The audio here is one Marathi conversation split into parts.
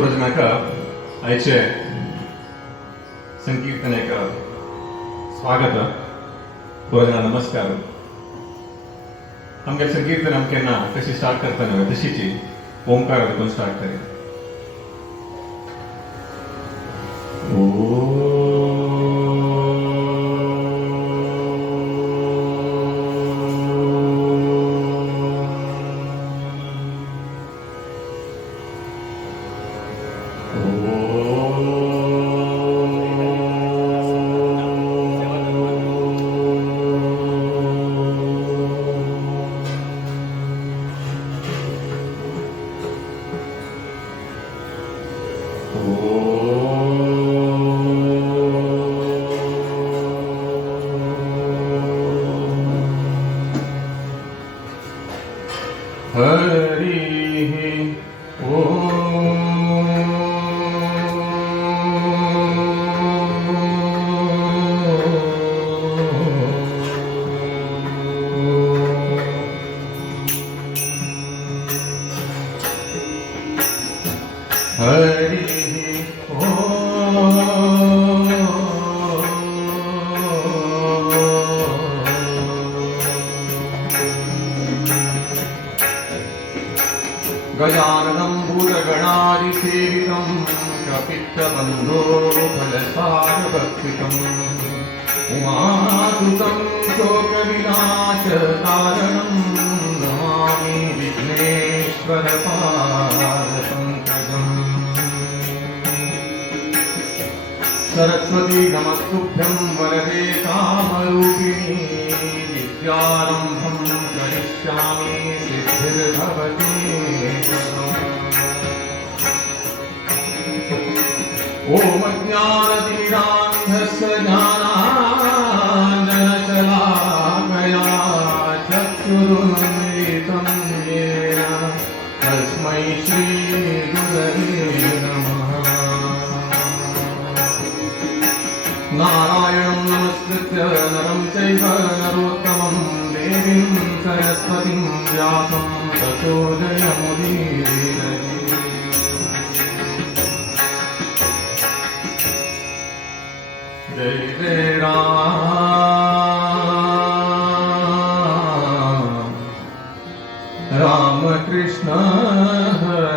पुरजनाका आयचे संकीर्तनेक स्वागत पुरजना नमस्कार. आमगे संकीर्तन आमकेन्ना कशी स्टार्ट करतना तशीची ओंकार देखून स्टार्ट करें. गजाननं भूतगणादिसेवितं कपित्तबन्धो फलसारभक्षितम् उमासुतं शोकविनाशकारणं नमामि विघ्नेश्वरपादपङ्कजम्. सरस्वती नमस्तुभ्यं वरदे कामरूपिणी विद्यारम्भं करिष्यामि सिद्धिर्भवति. ओम ज्ञानतिमिरान्धस्य ज्ञानाञ्जनशलाकया चक्षुरुन्मिलितं येन तस्मै श्रीगुरवे नमः. नारायणं नमस्कृत्य नरं चैव नरोत्तमं देवीं सरस्वतीं व्यासं ततो जयमुदीरये. जय जय राम राम कृष्ण हरि.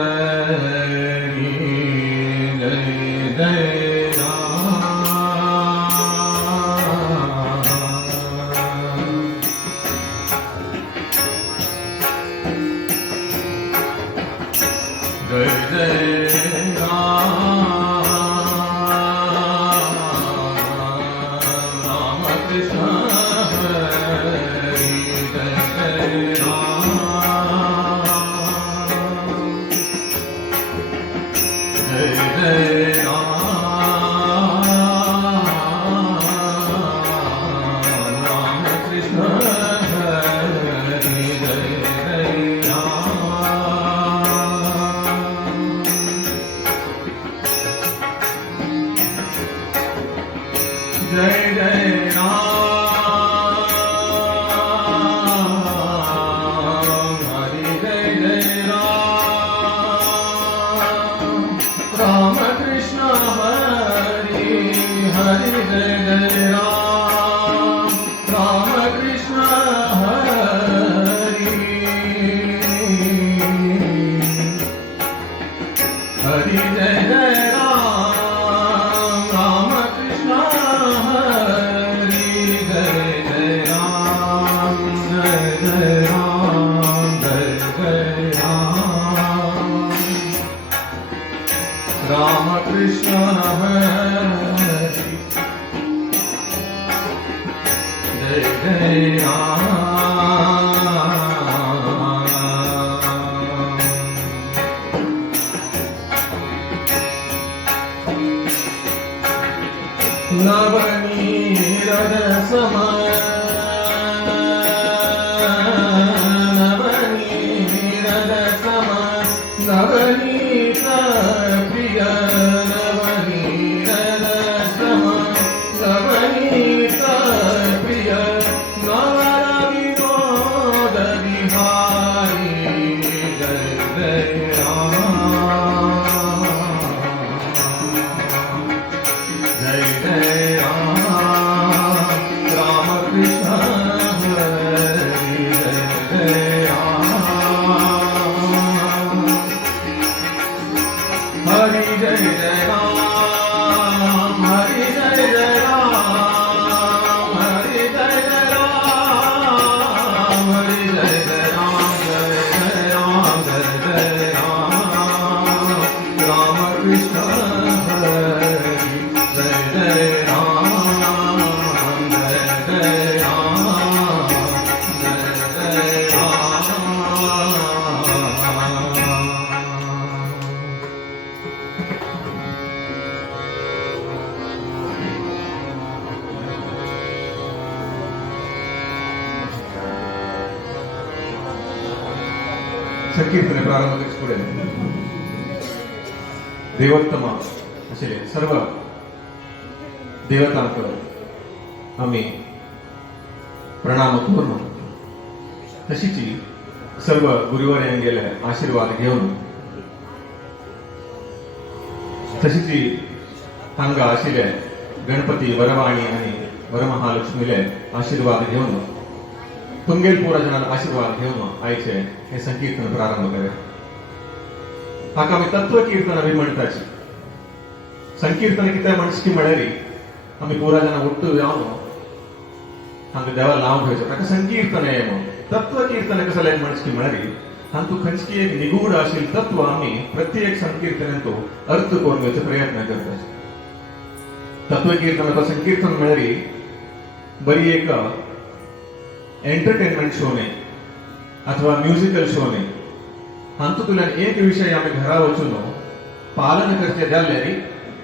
जय जय जय जय राम कृष्ण हरि. जय जय राम जय जय राम कृष्ण हरि. जय जय जय जय राम हरि. जय जय राम कृष्ण हरि. हरि जय जय राम कृष्ण हरि. हरि जय जय राम कृष्ण हरि. जय जय नवनीरद सम नवनीरद सम नवनीत प्रिय नवनीरद सम नवनीत प्रिय नवनीत संकीर्तने प्रारंभ करचे पुढे देवोत्तम आशिल्ले सर्व देवतांक आम्ही प्रणाम करून तशीची सर्व गुरुवर्यांगेले आशीर्वाद घेऊन तशीची हांगा आशिल्ले गणपती वरवाणी आणि वरमहालक्ष्मीले आशीर्वाद घेऊन तुमगेल पुरा जणांना आशीर्वाद घेऊन आयचे हे संकीर्तन प्रारंभ करे हाका आम्ही तत्व कीर्तन आम्ही म्हणताची संकीर्तन कितें म्हणची म्हळ्यारी आम्ही पुरा जना ಒಟ್ಟು जावन हांगा देवाला नाव घेवचें ताका संकीर्तन हे म्हणून तत्व कीर्तन कसले म्हणची म्हळ्यारी हांतू खंयची एक निगूढ आशिल्ली तत्व आम्ही प्रत्येक संकीर्तनांतू अर्थ करून घेवचे प्रयत्न करतात तत्व कीर्तन आता संकीर्तन म्हळ्यारी बरी एक एंटरटेनमेंट शो नाही अथवा म्युझिकल शो नाही हातूंतल्यान एक विषय आम्ही घरा वचून पालन करचे जाल्यार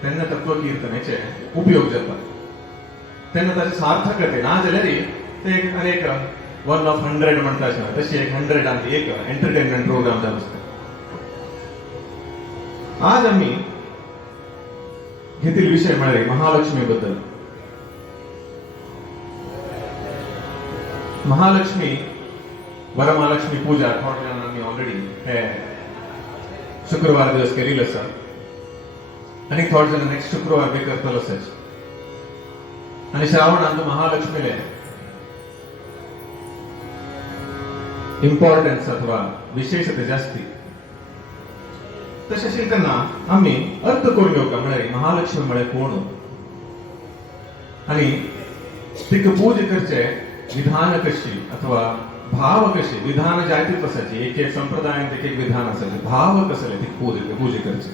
तेन्ना तत्व कीर्तनाचे उपयोग जाता तेन्ना ताचे सार्थकते ना जाल्यार ते एक 1 of 100 म्हणटा अशें तशी एक 100 आमची एक एंटरटेनमेंट प्रोग्राम जावन आसता आज आम्ही घेतील विषय म्हळ्यार महालक्ष्मी बद्दल महालक्ष्मी वरमहालक्ष्मी पूजा थोड्या आम्ही ऑलरेडी हे शुक्रवार दिवस केलेली आसा आणि थोडे जण नेक्स्ट शुक्रवार बी करतलो आसाच आणि श्रावणांत महालक्ष्मीले इम्पॉर्टन्स अथवा विशेषते जास्ती तशें तेन्ना आम्ही अर्थ करून घेवका म्हळ्यार महालक्ष्मी म्हळ्यार कोण आणि तिका पूजा करचे विधान कशी अथवा भाव कशी विधान जायतीच आसाची एक एक संप्रदायात एक एक विधान आसाचे भाव कसले ती पूजा करचे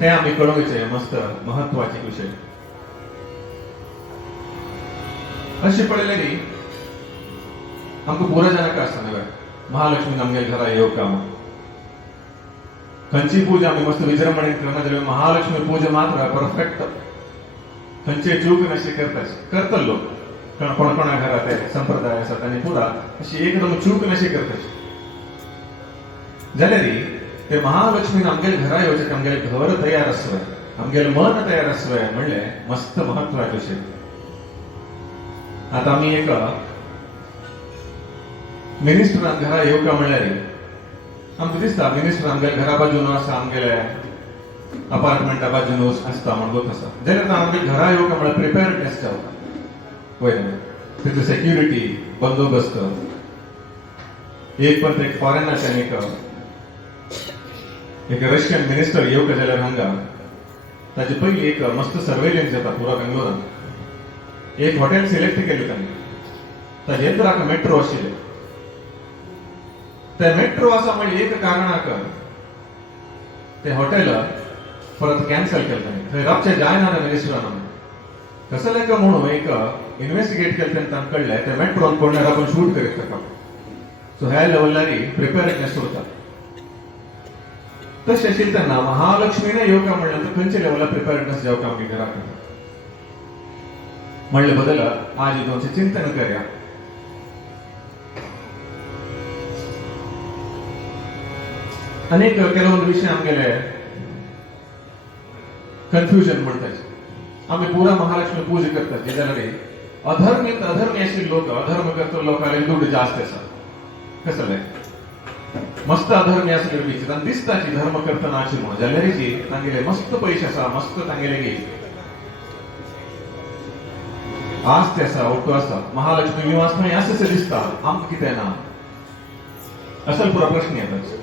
ते आम्ही कळोवचे मस्त महत्वाचे विषय अशी पळयलेली आमकां पुरा जाणांका आसता न्हय महालक्ष्मी आमगे घरा येवका खंयची पूजा आमी मस्त विजृंभणेन करना जाल्यार महालक्ष्मी पूजा मात्र परफेक्ट खंयचे चूक नाशी करतले लोक कोणा घरा ते संप्रदाय आसात आनी पुरा अशी एकदम चूक नाशी करताची जाल्यार ते महालक्ष्मीन आमगेले घरा येवचे आमगेले घर तयार आसवे आमगेले मन तयार आसवे म्हणले मस्त महत्वाचे विषय आता आम्ही एक मिनिस्टरान घरा येवका म्हणल्यार आमकां दिसता मिनिस्टर आमगेल्या घरा बाजून आसा आमगेले अपार्टमेंटा बाजून आसता म्हणून आसा जाल्यार आमगेल्या घरा येवका म्हणल्यार प्रिपेर्डनेस जावता पळय तितली सेक्युरिटी बंदोबस्त एक पण एक फॉरेनाच्यान एक रशियन मिनिस्टर येवका जाल्यार हांगा ताची पयली एक मस्त सर्वेलन्स जाता पुरा बेंगलोरान एक हॉटेल सिलेक्ट केलें तांणी ताचे येत्राक मेट्रो आशिल्ले ते मेट्रो आसा म्हणजे एक कारणाक ते हॉटेल परत कॅन्सल केलें तांणी थंय रावचें जायना मिनिस्टरान कसले का म्हणून एक इन्व्हेस्टिगेट केलें तेन्ना तांकां कळलें ते मेट्रोन कोणाक आपण शूट करीत ताका सो ह्या लेवलार प्रिपेरेडनेस उरता तशें आशिल्लें तेन्ना महालक्ष्मीने येवका म्हणल्यार खंयच्या लेवलार प्रिपेरेडनेस जावका आमगे घराक म्हणले बदल आज इतोंचे चिंतन करया अनेक ಕೆಲವೊಂದು विषय आमगेले कन्फ्युजन म्हणटाचे आम्ही पुरा महालक्ष्मी पूजा करतात जाल्यार अधर्मी आशिल्ले लोक अधर्म करता लोकांक दुड्ड जास्त आसा कसले मस्त अधर्मी आसले बीच तांकां दिसता की धर्म करतना आशिल्ले म्हणून जाल्यार तांगेले मस्त पयशे आसा मस्त तांगेले आस्ते आसा ओटो आसा महालक्ष्मी निवास थंय आसा दिसता आमकां कितें ना असल पुरा प्रश्न येतात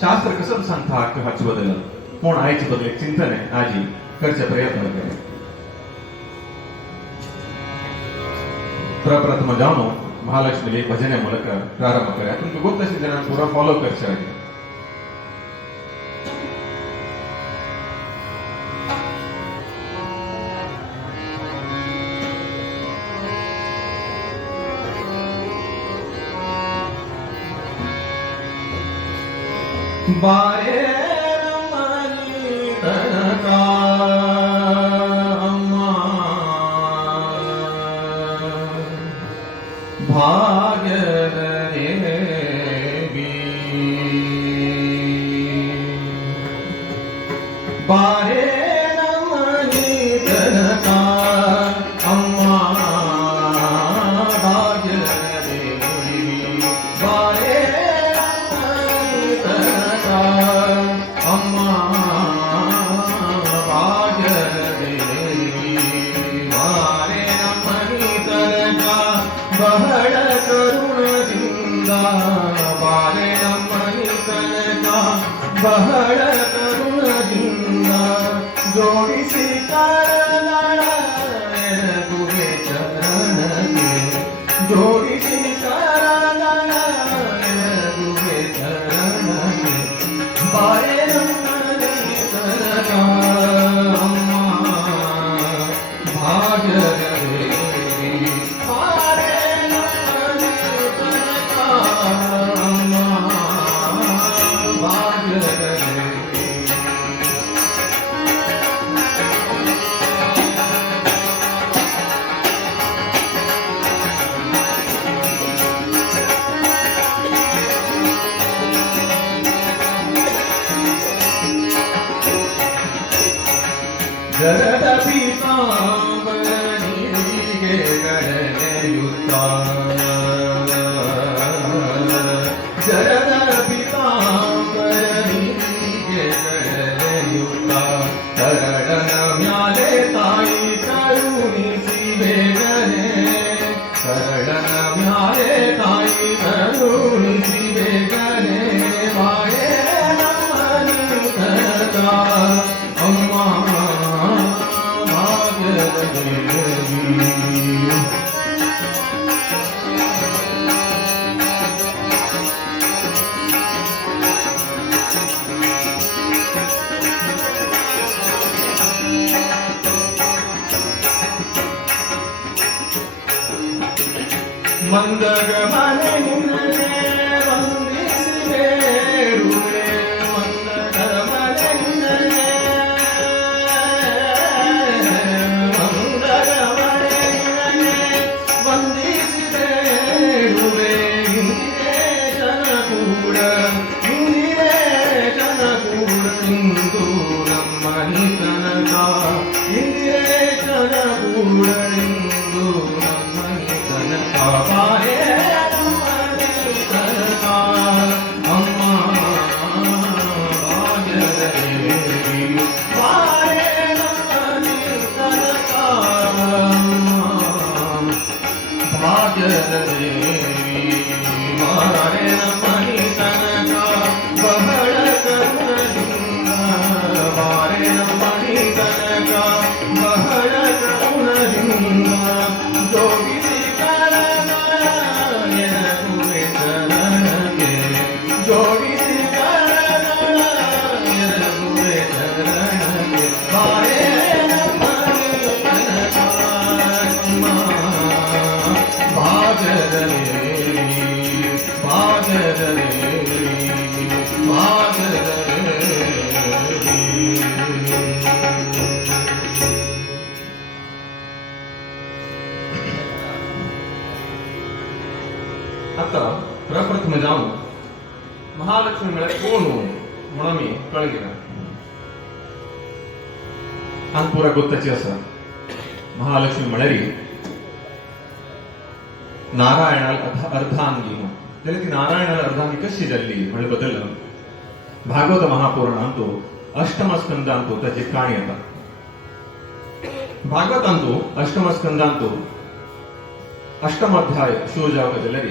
शास्त्र कसं सांगता हाचे बद्दल कोण आयचे बद्दल एक चिंतन आहे आजी करचे प्रयत्न करे प्रप्रथम जावन महालक्ष्मी एक भजने ಮೂಲಕ ಪ್ರಾರಂಭ करे तुमकां ಗೊತ್ತಷ್ಟು ಜನ पूरा फॉलो करचे बारे रमणी तनका भाग्य देवी ಬಾರೆ ನಮ್ಮನಿ ತನಕ ಅಮ್ಮ ಭಾಗ್ಯದೇವಿ ಬಾರೆ ನಮ್ಮನಿ ತನಕ ಅಮ್ಮ ಭಾಗ್ಯದೇವಿ ಬಾರೆ ನಮ್ಮನಿ ತನಕ ಬಹಳ ಕರುಣದಿಂದ ಬಾರೆ ನಮ್ಮನಿ ತನಕ ಬಹಳ ಕರುಣದಿಂದ ಜೋಡಿಸಿ ಕರನಳಗುವೆ ಚರಣಕ್ಕೆ ಜೋಡಿಸಿ ಕರನಳಗುವೆ ಚರಣಕ್ಕೆ ಬಾರೆ ನಮ್ಮನಿ ತನಕ ಅಮ್ಮ ಭಾಗ್ಯದೇವಿ ಬಾರೆ ನಮ್ಮನಿ ತನಕ ಅಮ್ಮ ಭಾಗ್ಯದೇವಿ ಜಗದ ಪೀತಾಂಬರನಿಗೆ ಗಣನೆಯುತ್ತ ಜಗದ ಪೀತಾಂಬರನಿಗೆ ಗಣನೆಯುತ್ತ ಕರಡನ ಮ್ಯಾಲೆ ತಾಯಿ ಕರುಣಿಸಿ ಬೇಗನೆ ಕರಡನ ಮ್ಯಾಲೆ ತಾಯಿ ಕರುಣಿಸಿ ಬೇಗನೆ ಬಾಳೆ ನಮ್ಮನಿ ತನಕ ಅಮ್ಮ ಮಂದಗ ಮನೆ ಮುನ್ನೆ ವಂದಿಸಿ ಬೇಡುವೆ ಮಂದಗ ಮನೆ ಮುನ್ನೆ ಮಂದಗ ಮನೆ ಮುನ್ನೆ ವಂದಿಸಿ ಬೇಡುವೆ ಇಂದಿರೇ ಜನ ಕೂಡ ಇಂದು ನಮ್ಮನಿ ತನಕ ಇಂದಿರೇ ಜನ ಕೂಡ ಇಂದು ನಮ್ಮನಿ ತನಕ ಬಾರೆ ನಮ್ಮನಿ ತನಕ ಅಮ್ಮ ಭಾಗ್ಯದೇವಿ ಬಾರೆ ನಮ್ಮನಿ ತನಕ ಅಮ್ಮ ಭಾಗ್ಯದೇವಿ ಬಾರೆ ನಮ್ಮನಿ ತನಕ ಬಹಳ ಕರುಣದಿಂದ ಬಾರೆ ನಮ್ಮನಿ ತನಕ ಬಹಳ ಕರುಣದಿಂದ ಜೋಗಿಸಿ ಕರನಳಗುವೆ ಚರಣಕ್ಕೆ ಜೋಡಿಸಿ ಕರನಳಗುವೆ ಚರಣಕ್ಕೆ ಬಾರೆ ನಮ್ಮನಿ ತನಕ ಅಮ್ಮ ಭಾಗ್ಯದೇವಿ ಭಾಗ್ಯದೇವಿ आता प्रप्रथम जाऊन महालक्ष्मी मेळ्यात कोण म्हणून मी कळगिना हांग पुरा गोत्ताची आसा महालक्ष्मी म्हळ्यारी नारायणाल अर्धांगी जाल्यार ती नारायणाल अर्धांगी कशी जाल्ली म्हळ्यार बदल भागवत महापुराणांतू अष्टम स्कंदांतू ताची काणी येता भागवतांतू अष्टम स्कंदांतू अष्टम अध्याय शो जावक जाल्यार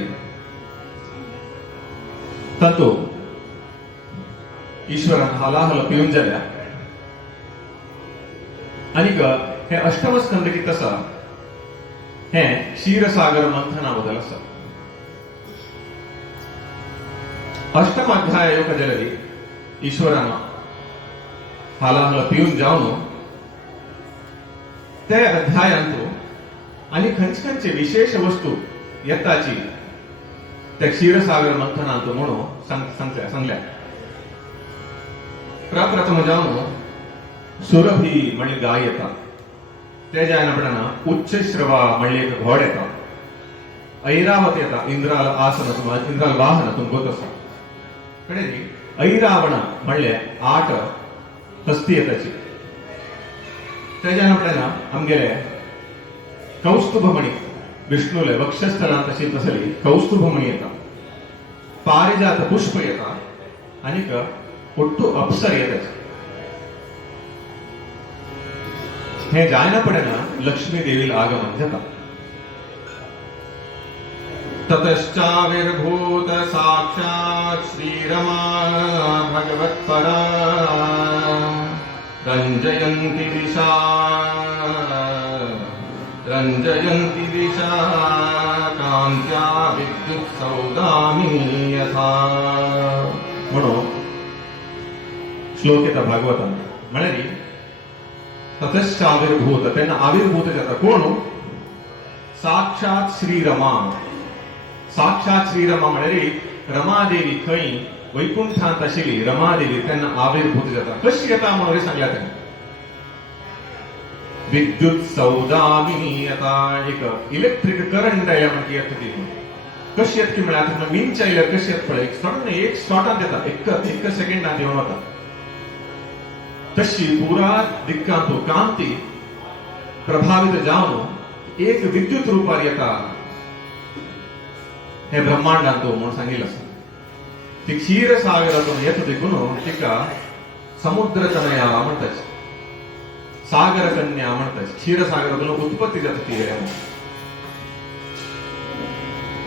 तातू ईश्वरान हालाहल पिवन जाल्या आनीक हे अष्टम स्कंद कितें आसा हे क्षीरसागर मंथना बद्दल आसा अष्टम अध्याय येवक जाल्यार ईश्वरान हालाहल पिवन जावन ते अध्यायांतू आणि खंयचे विशेष वस्तू येताची त्या क्षीरसागर मंथनांत म्हणून सांगल्या प्रप्रथम जावन सुरभी म्हणी गाय येता तेज्या नपडना उच्च श्रवा म्हणले एक घोड येता ऐरावत येता इंद्राल आसन इंद्राल वाहन तुमगोत आसा कडेनी ऐरावण म्हणले 8 तस्ती येताची त्याच्यान आपल्याला आमगेले कौस्तुभमणी विष्णूले वक्षस्थलांत तशी तसली कौस्तुभमणी येता, पारिजात पुष्प येता आणि ಒಟ್ಟು अप्सर येतात. हे जायना पडेना लक्ष्मी देवीला आगमन जाता. ततश्चाविर्भूत साक्षात् श्रीरमा भगवत्परा रञ्जयन्ति दिशा कान्त्या विद्युत् सौदामिनी यथा. म्हणून श्लोक येता भागवतान म्हळ्यारी ततश्चाविर्भूत त्यांना आविर्भूत जाता कोण साक्षात श्रीरमा. साक्षात श्रीरमा म्हळ्यारी रमादेवी खंय वैकुंठांत आशिल्ली रमादेवी त्यांना आविर्भूत जाता. कशी येता म्हणून सांगल्या त्यांनी विद्युत सौदामिनी येता. एक इलेक्ट्रिक करंट आयल्या म्हणजे येता ती कशी येत की म्हळ्यार मिंच आयल्यार कशी येत पळय एक शॉटांत येता एक सेकंडांत येवन वता. तशी पुरा दिक्कांतू कांती प्रभावित जावन एक विद्युत रूपार येता. हे ब्रह्मांडांतू म्हणून सांगितलं आसा. ती क्षीरसागरातून येता देखून तिका समुद्रतनया म्हणतात, सागर कन्या म्हणतात. क्षीरसागरातून उत्पत्ती जाता ती.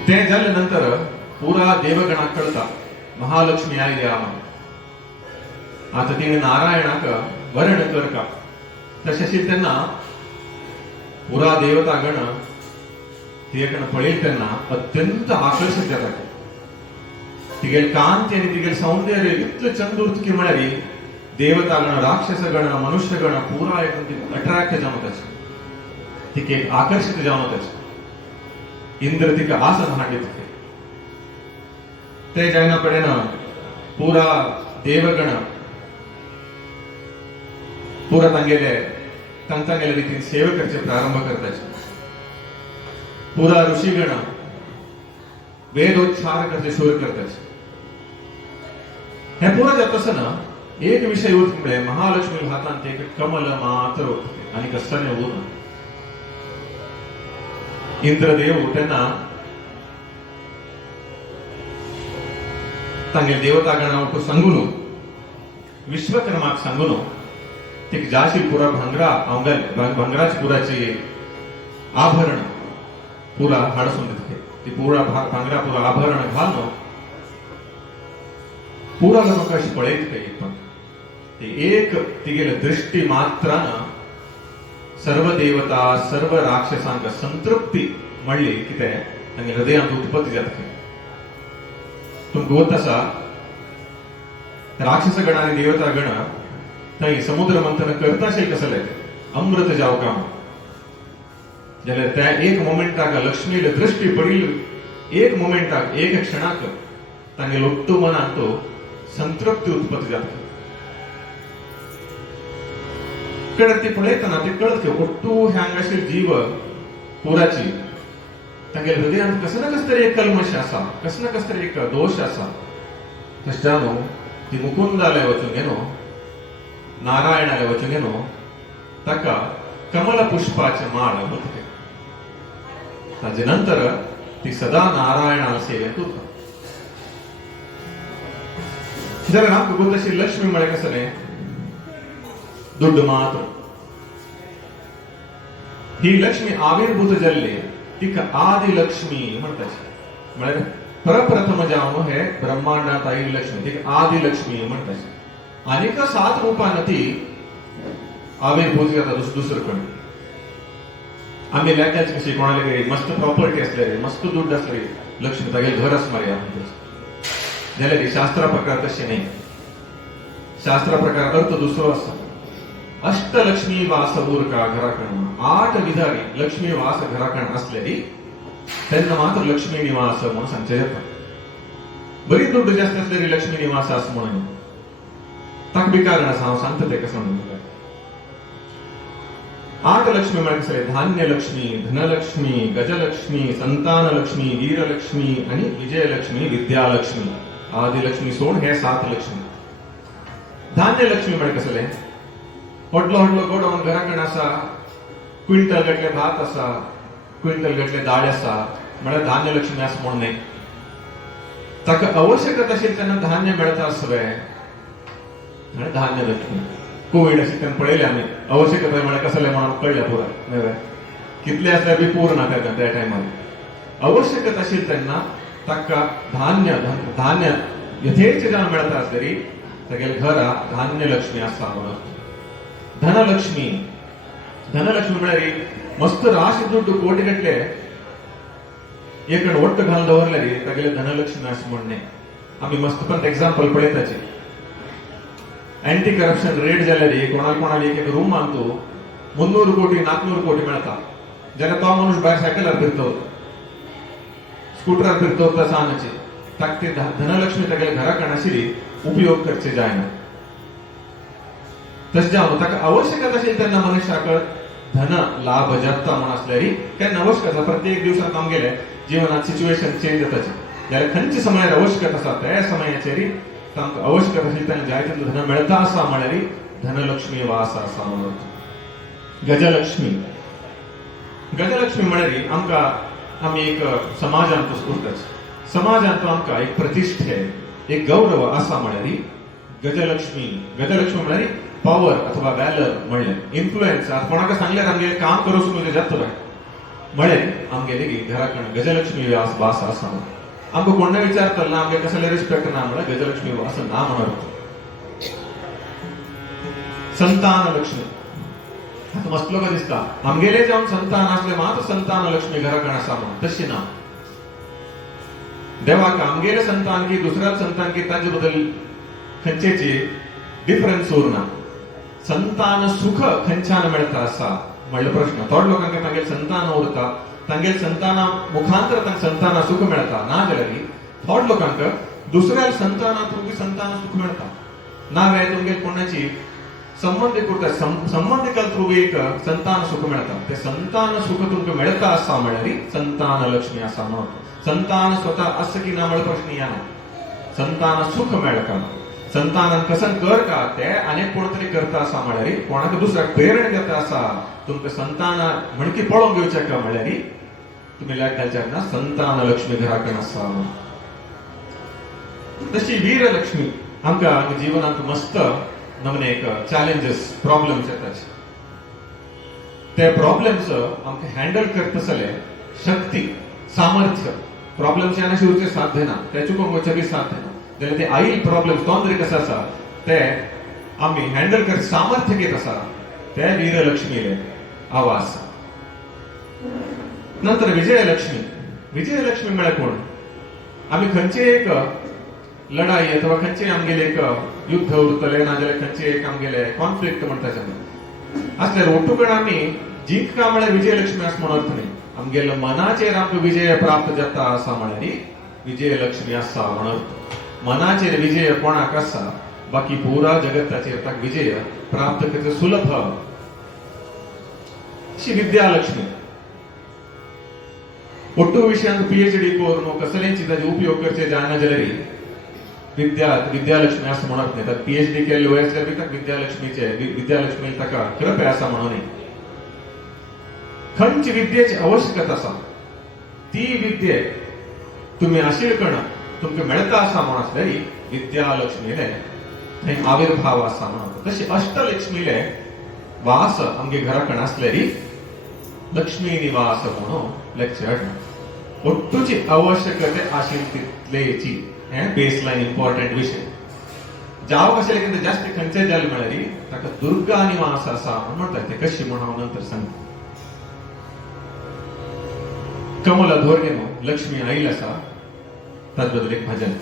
ते जाल्ले नंतर पुरा देवगणाक कळता महालक्ष्मी आयली म्हणून. आता तिने नारायणाक वर्ण करका तशी त्यांना पुरा देवता गण तिकडे पळेल त्यांना अत्यंत आकर्षित जातात. तिगेल कांती आणि तिगेल सौंदर्य इतलं चंद उरत की म्हळ्यारी देवता गण राक्षस गण मनुष्य गण पुरा एक अट्रॅक्ट जावन वताचे, तिके आकर्षित जावन वताचे. इंद्र तिका आसन हांडीत ते जायना पडेना पुरा देवगण पुरा तांगेले रितीन सेवे करचे प्रारंभ करताचे. पुरा ऋषीगण वेदोच्चार करचे शोर करताचे. हे पुरा जातसना एक विषय उरते महालक्ष्मी हातांत एक कमल मात्र आणि कसने उरना. इंद्रदेव त्यांना तांगे देवतागणांक सांगून विश्वकर्माक सांगून एक जाशी पुरा भांगराच पुराची आभरण पुरा हाडसून दिसते. ती पुरा भांगरा पुरा आभरण घालून पुरा लोक अशी पळयत काही पण ते एक तिगेल दृष्टी मात्रान सर्व देवता सर्व राक्षसांक संतृप्ती म्हणली कितें तांगे हृदयांत उत्पत्ती जाता. पण गोत असा राक्षस गण आणि देवता गण थंय समुद्र मंथन करताशे कसले अमृत जाव काम जाल्यार त्या एक मोमेंटाक लक्ष्मीले दृष्टी पडिल्ली एक मोमेंटाक एक क्षणाक तांगे लोट्टू मनांत तो संतृप्ती उत्पत्ती जाता. कडे ती पळयतना ते कळत की ओट्टू ह्यांग आशिल्ली जीव पुराची तांगे हृदयांत कसं ना कस तरी एक कल्मश आसा, कस ना कस तरी एक दोष आसा. तशें ती मुकुंदालय वचून घेनो नारायणालय वचून घेनो ताका कमल पुष्पाचे माळ होते. ताजे नंतर ती सदा नारायणाला सेवेंत उरता. जर आमकां तशी लक्ष्मी म्हळ्यार कसले दुड्ड मात्र. ही लक्ष्मी आविर्भूत जाल्ली तिका आदि लक्ष्मी म्हणटात. म्हळ्यार प्रप्रथम जावन हे ब्रह्मांडात आयिल्ली लक्ष्मी तिका आदि लक्ष्मी म्हणटात. अनेक 7 रूपान ती आविर्भूत जाता दुसरे कडेन. आमी लेट्याच कशी कोणाले मस्त प्रॉपर्टी असले मस्त दुड्ड असले लक्ष्मी तागेले घर आस मारया जाल्यार शास्त्रा प्रकार तशें न्ही. शास्त्रा प्रकार अर्थ दुसरो आसा. अष्टलक्ष्मी वास उरका घराकण 8 विधारी लक्ष्मी वास घराकण असलेली त्यांना मात्र लक्ष्मी निवास म्हणून सांगचे जाता. बरी दुड्ड जास्त असलेली लक्ष्मी निवास आस म्हणून ताक बी कारण आसा. हांव सांगता ते कसं म्हणून 8 लक्ष्मी म्हळ्यार कसले धान्य लक्ष्मी धनलक्ष्मी गजलक्ष्मी संतानलक्ष्मी वीरलक्ष्मी आणि विजयलक्ष्मी विद्यालक्ष्मी. आदिलक्ष्मी सोड हे 7 लक्ष्मी. धान्य लक्ष्मी म्हळ्यार कसले व्हडलो व्हडलो गोडाऊन घरा कडेन आसा, क्विंटल गटले भात आसा, क्विंटल गटले दाळ आसा, म्हळ्यार धान्य लक्ष्मी आसा म्हूण न्ही. ताका आवश्यकता आशिल्ली तेन्ना धान्य मेळता सगळें, म्हळ्यार धान्य लक्ष्मी. कोविड अशी तेन्ना पळयलें आमी, आवश्यकता म्हळ्यार कसले म्हणून कळ्ळें पुरा. कितले असल्यार बी पूर नाका त्या टायमार. आवश्यकता आशिल्ली तेन्ना ताका धान्य यथेच जावन मेळता आसतरी तागेल्या घरा धान्य लक्ष्मी आसा म्हणून. धनलक्ष्मी म्हळ्यार मस्त राशी दुड्ड कोटी गटले एक ಒಟ್ಟು घालून दवरल्यार तागेले धनलक्ष्मी आसा म्हणणे. आमी मस्तपंत एग्जांपल पळयताचे. अँटी करप्शन रेड जाल्यार कोणाक एक रूम तूं 300 कोटी 400 कोटी मेळटा जाल्यार तो मनुष्य भायर सायकलार फिरतवता, स्कूटरार फिरतवता सांजचे. ताका ती धनलक्ष्मी तागेल्या घरा कडेन आशिल्ली उपयोग करचे जायना. तशें जावन ताका आवश्यकता आशिल्ली तेन्ना मनशाक धन लाभ जाता म्हण आसल्यार केन्ना आवश्यकता प्रत्येक दिवसाक आमगेले जीवनात सिच्युएशन चेंज जाताचे जाल्यार खंयच्या समयार आवश्यकता आसा त्या समयाचेर तांकां आवश्यकता आशिल्ली तेन्ना जाय तितलो धन मेळता आसा म्हळ्यार धनलक्ष्मी वास आसा म्हणून. गजलक्ष्मी म्हळ्यार आमकां आमी एक समाजांत उरताचे. समाजांत आमकां एक प्रतिष्ठे एक गौरव आसा म्हळ्यार गजलक्ष्मी म्हळ्यार पॉवर अथवा वॅलर म्हणलें इन्फ्लुएन्स. कोणाक सांगल्यार आमगेलें काम करूंक म्हणजे जाता पळय म्हळें आमगेली घरा कडेन गजलक्ष्मी वास आसा. आमकां कोण विचारतलो आमगे कसले रिस्पेक्ट ना म्हळ्यार गजलक्ष्मी वास ना म्हणून. संतान लक्ष्मी आता मस्त लोक दिसता आमगेले जावन संतान आसले मात संतान लक्ष्मी घरा कडेन आसा म्हणून. तशी ना. देवाक आमगेले संतान की दुसऱ्या संतान की ताजे बद्दल खंयचेची डिफरन्स उरना. संतान सुख खंयच्यान मेळटा आसा म्हणलो प्रश्न. थोड लोकांक तांगेले संतान उरता, तांगेले संताना मुखांतर तांकां संताना सुख मेळटा. ना जाल्यार थोड लोकांक दुसऱ्या संताना थ्रू संतान सुख मेळटा. ना जाल्यार तुमगेले कोणाची संबंधिक उरता संबंधिकाल थ्रू एक संतान सुख मेळटा. ते संतान सुख तुमकां मेळटा आसा म्हळ्यार संतान लक्ष्मी आसा म्हणून. संतान स्वता आसा की ना म्हणलो प्रश्न येना. संतान सुख मेळटा. संतानान कसन कर का ते अनेक कोण तरी करता आसा म्हळ्यार कोणाक दुसऱ्याक प्रेरणा देता आसा तुमकां संतान म्हणकी पळोवंक घेवचें का म्हळ्यार तुमी लायक घालच्याक ना संतान लक्ष्मी घरा कडेन आसा. तशी वीरलक्ष्मी आमकां जिवनांत मस्त नमने एक चॅलेंजेस प्रॉब्लेम्स येतात. ते प्रॉब्लेम्स आमकां हँडल करतसले शक्ती सामर्थ्य प्रॉब्लेम्स येना शिवचे साध्य ना ते चुकोवंक वचचे बी साध्य ना जाल्यार ते आईल प्रॉब्लेम्स तोंदरी कसं आसा ते आमी हँडल कर सामर्थ्य घेत आसा ते वीरलक्ष्मीले आवाज. नंतर विजयलक्ष्मी म्हळ्यार कोण. आमी खंयचे एक लढाई अथवा खंयचे आमगेले एक युद्ध उरतले ना जाल्यार खंयचे एक आमगेले कॉन्फ्लिक्ट म्हणटाचे असल्यार ओटूकण आमी जिंकता म्हळ्यार विजयलक्ष्मी आसा म्हणून अर्थ न्ही. आमगेल्या मनाचेर आमकां विजय प्राप्त जाता आसा म्हळ्यार विजयलक्ष्मी आसा म्हणून. मनाचेर विजय कोणाक आसा बाकी पुरा जगताचेर ताका विजय प्राप्त करचे सुलभ. अशी विद्यालक्ष्मी ओट्टू विशयांत PhD करून कसलेंची ताजे उपयोग करचे जायना जाल्यार विद्यालक्ष्मी आसा म्हणत न्ही. ताका PhD केल्ले वयर आसल्यार बी ताका विद्यालक्ष्मी ताका कृपा आसा म्हणून. खंयची विद्येची आवश्यकता आसा ती विद्ये तुमी आशिल्कण तुमकां मेळटा आसा म्हणून आसल्यार विद्यालक्ष्मीले थंय आविर्भाव आसा म्हणून. तशी अष्टलक्ष्मीले वास आमगे घरा कडेन आसल्यार लक्ष्मी निवास म्हणून लेक्चर. ओट्टूची आवश्यकते आशिल्ली तितलेची बेसलायन इम्पॉर्टंट विषय. जावं कशें लेगीत जास्त खंयचें जालें म्हळ्यार ताका दुर्गा निवास आसा म्हणटात. ते कशी म्हणून हांव नंतर सांगता. कमला धोरणे लक्ष्मी आईल आसा ताजे बद्दल एक भजन.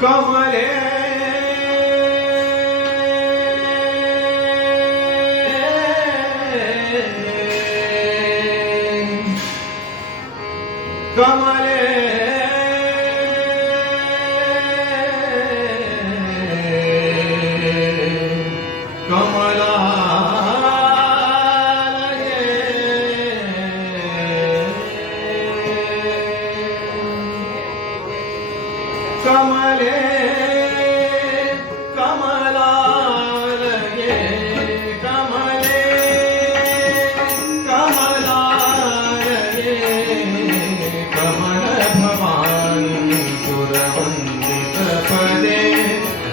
कमले कमले कमले कमलालये कमले कमलालये कमल भवानी सुरवन्दित पदे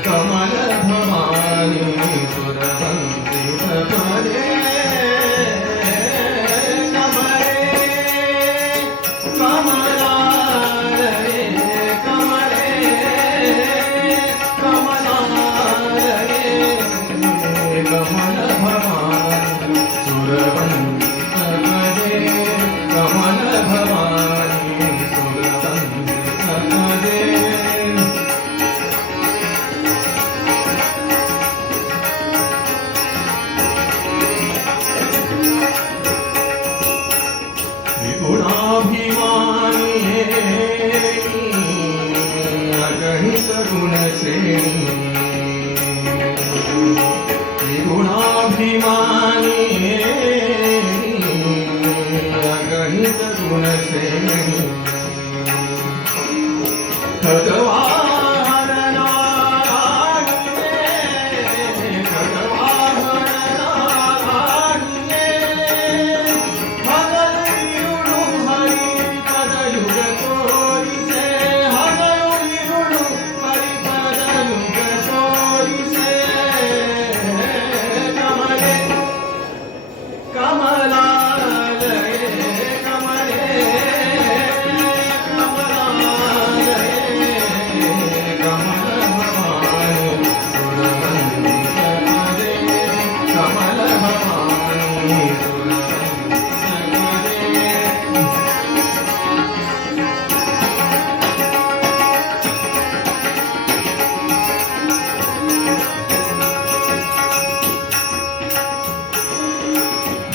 कमल भवानी सुरवन्दित पदे गुणाभिमानी अगणित गुण श्रेणी भगवान नारायण भगवान नारायण हगलुरुडु हरि पदयुग तोरिसे हगलुरुडु हरि पदयुग तोरिसे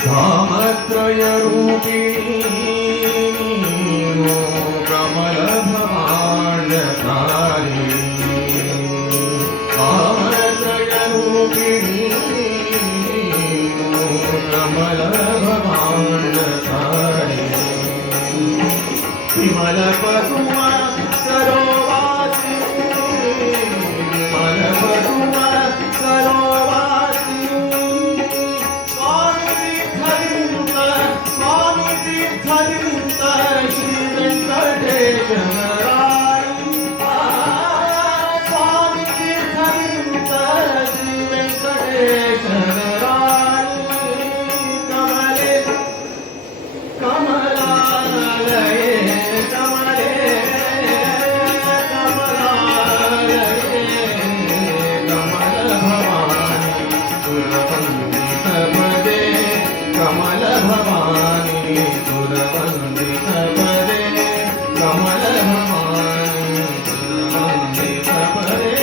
धामत्रय रूपिणी कमल भवाण्डकारी धामत्रय रूपिणी कमल भवाण्डकारी विमल पद्म सरोवासी विमल पद्म सरोवासी श्री वेंकटेश स्वामी श्री वेंकटेश कमले कमलालये कमले कमलालये कमल भवानी सुरवन्दित पदे कमल भवानी सुरवन्दित पदे कमल भवानी सुरवन्दित पदे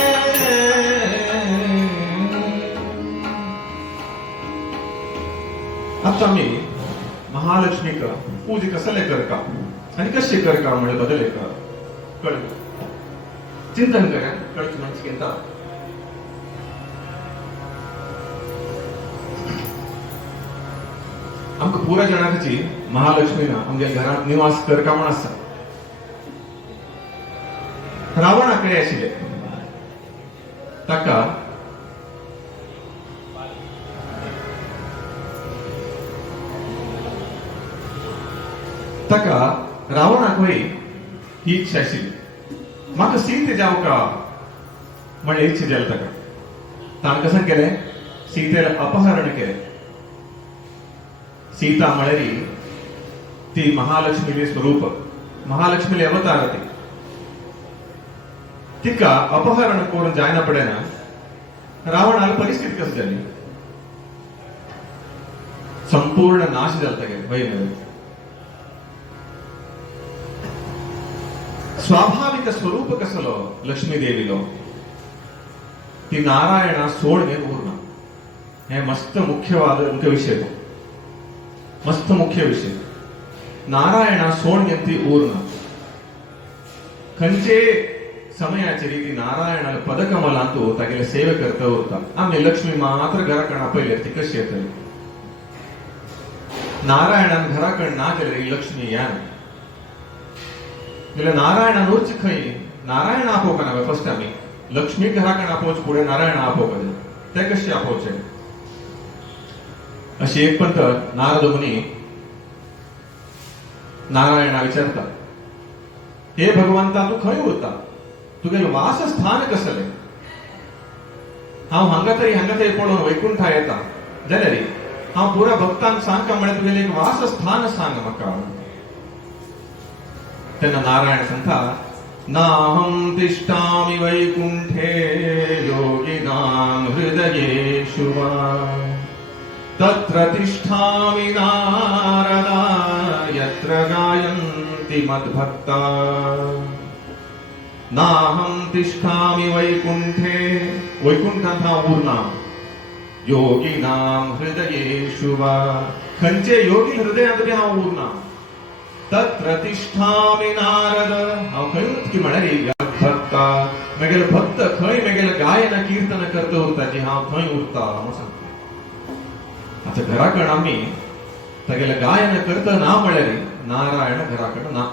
आता आम्ही महालक्ष्मीका पूजे कसले करता आणि कसे करता म्हणजे बदले का कळत चिंतन करा कळत म्हणजे आमकां पुरा जाणांची महालक्ष्मीना आमच्या घरात निवास करता म्हण आसा रावणाकडे आशिल्ले ताका ताका रावणाकय ही इच्छा आशिल्ली म्हाका सीते जावका म्हणल्यार इच्छा जाली ताका ताणें कशें केलें सीतेला अपहरण केलें सीता म्हळ्यारी ती महालक्ष्मीचे स्वरूप महालक्ष्मीले अवतार ती तिका अपहरण करून जायना पडेना रावणाला परिस्थिती कशी जाली संपूर्ण नाश जाता गेले भयमध्ये स्वाभाविक स्वरूप कसलो लक्ष्मी देवीलो ती नारायणा सोडणे पूर्ण हे मस्त मुख्य विषय तो मस्त मुख्य विषय नारायणा सोडणे ती पूर्ण खंचे समयाची रीती नारायणाला पदकमलांतू तागेले सेवे करता उरता आम्ही लक्ष्मी मात्र घराकडे आपयले ती कशी येतली नारायणान घराकडे ना केले लक्ष्मी या नारायणान उरची खंय नारायण आपोवंक ना फर्स्ट आमी लक्ष्मी घरा कडेन आपोवचे फुडें नारायण आपोवपाचें ते कशें आपोवचें अशी एक पंत नारद मुनी नारायणा विचारता हे भगवंता तू खंय उरता तुगेलें वासस्थान कसलें हांव हांगा तरी पळोवन वैकुंठा येता जाल्यार हांव पुरा भक्तांक सांगता म्हळ्यार तुगेलें एक वासस्थान सांग म्हाका तेन्ना नारायण सांगता नाहं तिष्ठामि वैकुंठे योगिनां हृदयेषु वा तत्र तिष्ठामि नारदा यत्र गायन्ति मद्भक्ता नाहं तिष्ठामि वैकुंठे वैकुंठांत हांव उरना योगिनां हृदयेषु वा खंयचे योगी हृदयांत बी हांव उरना तत्र तिष्ठामि नारद हांव खंय उरतकी म्हळ्यार भक्ता म्हगेलो भक्त खंय म्हगेलें गायन कीर्तन करता उरता जी हांव थंय उरता म्हूण सांगता आतां घरा कडेन आमी तागेलें गायन करता ना म्हळ्यार नारायण घरा कडेन ना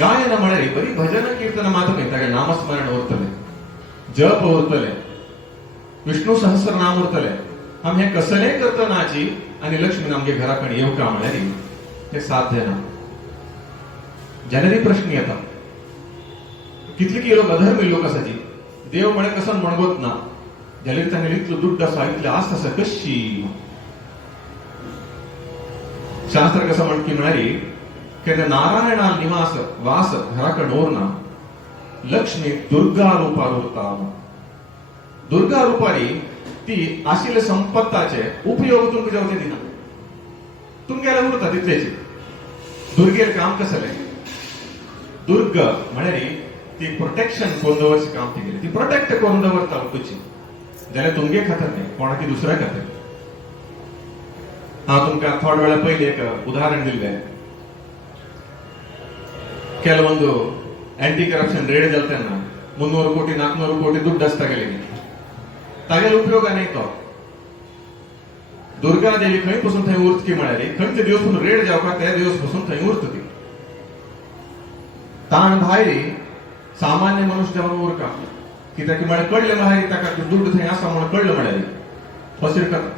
गायन म्हळ्यार बरी भजन कीर्तन मात न्ही तागेलें नामस्मरण उरतलें जप उरतलें विष्णू सहस्रनाम उरतलें आमी हें कसलेंय करता नाची आनी लक्ष्मी आमगे घरा कडेन येवका म्हळ्यार हे साध्य ना जनरी प्रश्न येता कितले लोक अधर्मी लोक आसा जी देव म्हणे कसं म्हणगोत ना जाल्यार तांगेले इतलो दुड्ड आसा इतली आस्त आसा कशी शास्त्र कसं म्हणकी म्हळ्यार केन्ना नारायणा निवास वास घरा कडेन उरना लक्ष्मी दुर्गा रूपार उरता दुर्गा रुपारी ती आशिल्ले संपत्ताचे उपयोग तुमकां जावचे दिना तुमगेले उरता तितलेच दुर्गेर काम कसलें दुर्ग म्हळ्यार ती प्रोटेक्शन करून दवरचें काम ती केली ती प्रोटेक्ट करून दवरता तुजी जाल्यार तुमगे खातीर न्ही कोणाकी दुसऱ्या खातीर हांव तुमकां थोडे वेळा पयलीं एक उदाहरण दिल्लें ಕೆಲವೊಂದು एंटी करप्शन रेड जाता तेन्ना 300 कोटी 400 कोटी ದುಡ್ಡು आसता गेलेली तागेले उपयोग नाही तो दुर्गादेवी खंय पासून थंय उरतकी म्हळ्यार खंयचे दिवस पासून रेड जावपाक त्या दिवस पासून थंय उरता ती ताण भायर सामान्य मनुष्य जावन उरका कित्याक म्हळ्यार कळ्ळें म्हळ्यार ताका दुड्ड थंय आसा म्हणून कळ्ळें म्हळ्यार फसीड करता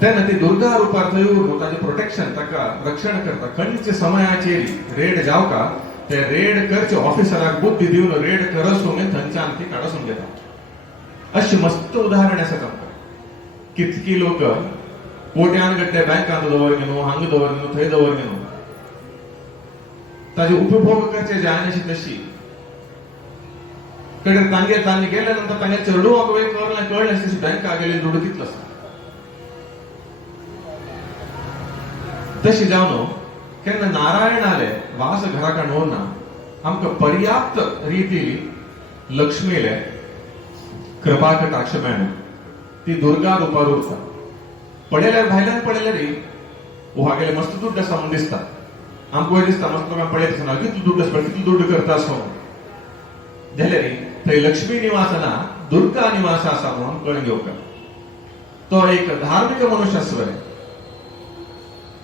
तेन्ना ती दुर्गा रुपार थंय उरून ताचें प्रोटेक्शन ताका रक्षण करता खंयचे समयाचेर रेड जावका ते रेड करचे ऑफिसराक बुद्धी दिवन रेड करसून थंयच्यान ती काडसून घेता अशी मस्त उदाहरण आसा तांकां कितकी लोक कोट्यान गड्डे बँकांत दवरगे न्हू हांगा दवरगे न्हू थंय दवरगे न्हू ताजे उपभोग करचे जायनाशी तशी कडेन तांगे गेले नंतर तांगे चेडूवाक वय कळ्ळें तशी बँकाक गेले दुडू कितलो आसा तशी जावन केन्ना नारायण आले वास घरा कडेन उरना आमकां पर्याप्त रितीन लक्ष्मीले कृपा कटाक्ष मेळना ती दुर्गा रुपार उरता पळयल्यार भायल्यान पळयल्यार हागेले मस्त दुड्ड आसा म्हूण दिसता आमकां दिसता मस्त लोकांक पळयत आसतना कितलो दुड्ड आसा कितलो दुड्ड करता असो जाल्यार थंय लक्ष्मी निवास ना दुर्गा निवास आसा म्हणून कळून घेवका तो एक धार्मिक मनुष्य आसुवे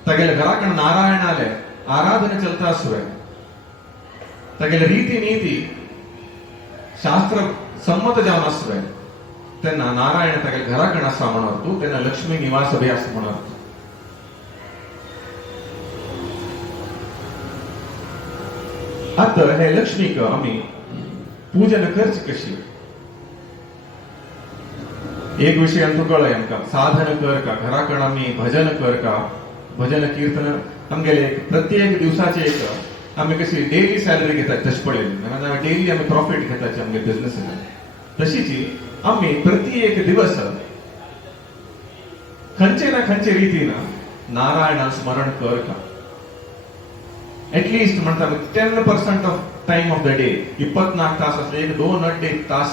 तागेले घरा कडेन नारायण आले आराधना चलता आसुवे तागेले रीती नीती शास्त्र संमत जावन आसुवे तेन्ना नारायण तागेले घरा कडेन आसा म्हणून अर्थ तेन्ना लक्ष्मी निवास बी आसा म्हणून अर्थ आता हे लक्ष्मीक आमी पूजन करची कशी एक विषय आमकां कळ्ळें आमकां साधन कर का घरा कडेन आमी भजन कर का भजन कीर्तन आमगेले प्रत्येक दिवसाचे एक आमी कशी डेली सॅलरी घेतात तशें पळयलें डेली आमी प्रॉफिट घेतात आमगे बिझनेसाक तशीच आमी प्रत्येक दिवस खंयचे ना खंयचे रितीन नारायणान स्मरण कर का एटलीस्ट म्हणटा 10% of time of the day 24 तास असले 1-2 तास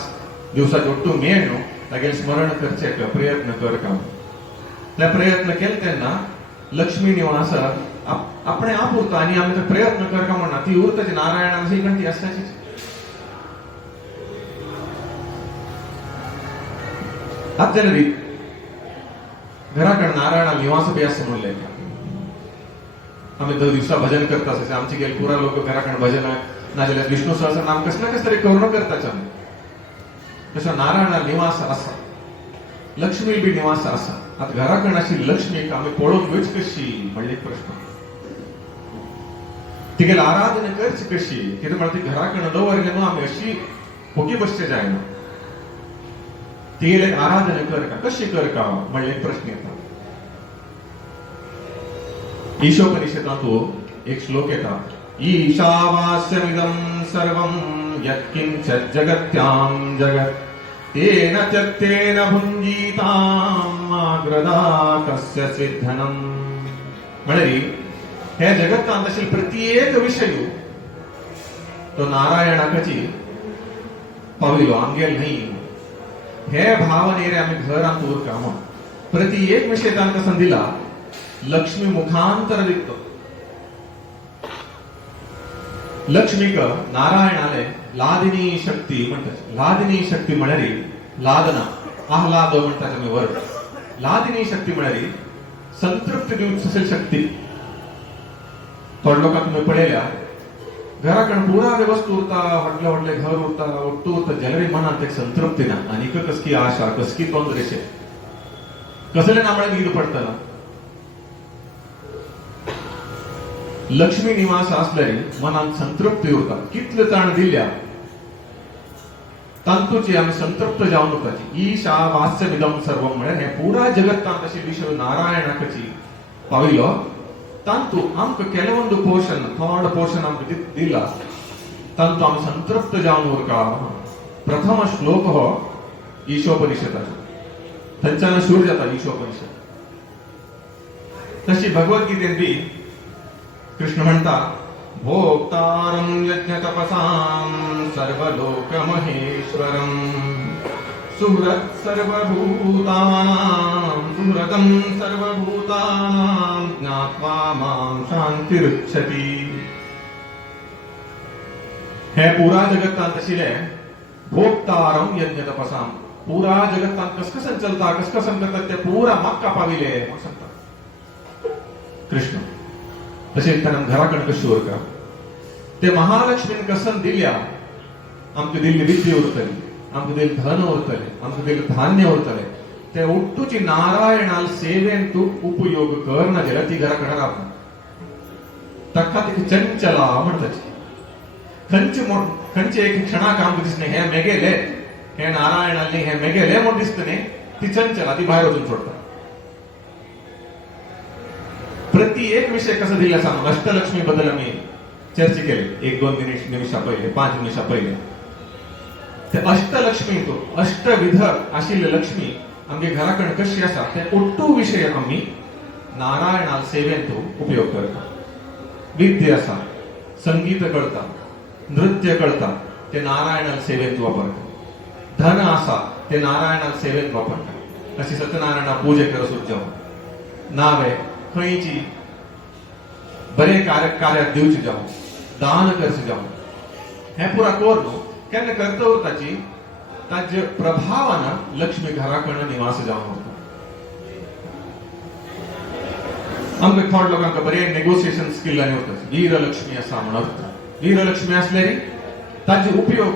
दिवसाचे ಒಟ್ಟು मेळ न्हू तागेलें स्मरण करचे प्रयत्न कर का त्या प्रयत्न केले तेन्ना लक्ष्मी निवास आपणे आप उरता आनी आमी ते प्रयत्न करका म्हणना ती उरताची नारायणान ही गंती आसताची आत जाल्यार घरा कडेन नारायणा निवास बी आसा म्हणलें आम्ही 2 दिवसा भजन करता असे आमचे गेल पुरा लोक घराकडे भजन नाजाल्यार विष्णू सहस्रनाम कसला कस तरी करून करताच आम्ही तसं नारायण निवास असा लक्ष्मी बी निवास असा आता घराकडे अशी लक्ष्मी आम्ही पळोवंकच कशी म्हणजे एक प्रश्न तिगेल आराधना करची कशी कितें म्हळ्यार ती घराकडे दवरले न्हू आमी अशी ओगी बसचे जायना तिगेले आराधना करका कशी करका म्हणजे एक प्रश्न येता ईशोपनिषदांत एक श्लोक येता ईशावास्यमिदं सर्वं यत्किंचित् जगत्यां जगत् तेन त्यक्तेन भुञ्जीताम् आग्रदा कस्यचित् धनम् म्हणजे हे जगत्तांत असेल प्रत्येक विषय तो नारायणाची पाविलो आमगेल नाही हे भावनेरे आम्ही घरांत उरका प्रत्येक विषय तांकां संदिला लक्ष्मी मुखांतर दिखतो लक्ष्मीक नारायणाले लादिनी शक्ती म्हणतात लादिनी शक्ती म्हळ्यार लादना आह्लाद म्हणतात आम्ही वर्ड लादिनी शक्ती म्हळ्यार संतृप्ती दिवची असेल शक्ती थोड लोकांक तुम्ही पळयल्या घराकडे पुरा वस्तू उरता व्हडले व्हडले घर उरता ಒಟ್ಟು उरता ಜನರಿ मनात एक संतृप्ती ना आनीक कसकी आशा कसकी तोंदरेशे कसले नामळे नीड पडतला लक्ष्मी निवास असल्यारी मनात संतृप्ती उरता कितले ताण दिल्या तांतूची आम्ही संतृप्त जावन उरताची ईशा वास्यमिदं सर्वं म्हळ्यार हे पुरा जगत्तांत अशी विषय नारायणाची पाविलो तांतू आमकां ಕೆಲವೊಂದು पोर्शन थोड पोर्शन आमकां दिला तांतू आमी संतृप्त जावन उरका प्रथम श्लोक हो ईशोपनिषदाचो थंयच्यान सुरू जाता ईशोपनिषद तशी भगवद्गीतेन बी कृष्ण म्हणता भोक्तारं यज्ञतपसां सर्वलोकमहेश्वरं सुहृत् सर्वभूतानां सुहृदं सर्वभूतानां ज्ञात्वा मां शान्तिरुच्यति हे पुरा जगत्तांत आशिल्ले भोक्तारं यज्ञतपसां पुरा जगत्तांत कसं चलता कसं करता ते पुरा म्हाका पाविले म्हूण सांगता कृष्ण तशेंच ताणें घराकडे कशी उरका ते महालक्ष्मीन कसन दिल्या आमकां दिल्ली विद्या उरतली आमकां दिल्ली धन उरतले आमकां दिल्ली धान्य उरतले ते उठ्ठूची नारायणाल सेवेन तू उपयोग करना जाल्यार ती घराकडे रावना ताका ती चंचला म्हणटाची खंयचे एक क्षणाक आमकां दिसने हे मेगेले हे नारायणाली हे मेगेले म्हूण दिसतने ती चंचला ती भायर वचून सोडटा प्रत्येक विषय कसा दिला सांग अष्टलक्ष्मी बद्दल आम्ही चर्चा केली 1-2 निमिषा पहिले 5 निमिषा पहिले ते अष्टलक्ष्मी तो अष्टविध आशिल्ले लक्ष्मी आमगे घराकडे कशी आसा ते ओट्टू विषय आम्ही नारायणाल सेवेन तो उपयोग करता विद्या आसा संगीत कळता नृत्य कळता ते नारायणाल सेवेन तू वापरता धन आसा ते नारायणाल सेवेन वापरता अशी सत्यनारायणा पूजे करसून जाऊ नावे खंयची बरे कार्याक दिवची जावं दान करचे जावं हे पुरा कोर न्हू केन्ना करता उरताची ताजे प्रभावान लक्ष्मी घराकडे निवास जावन उरता आमकां थोड लोकांक बरे नेगोशिएशन स्किलांनी उरता वीरलक्ष्मी आसा म्हण अर्थ वीरलक्ष्मी आसल्यारी ताजे उपयोग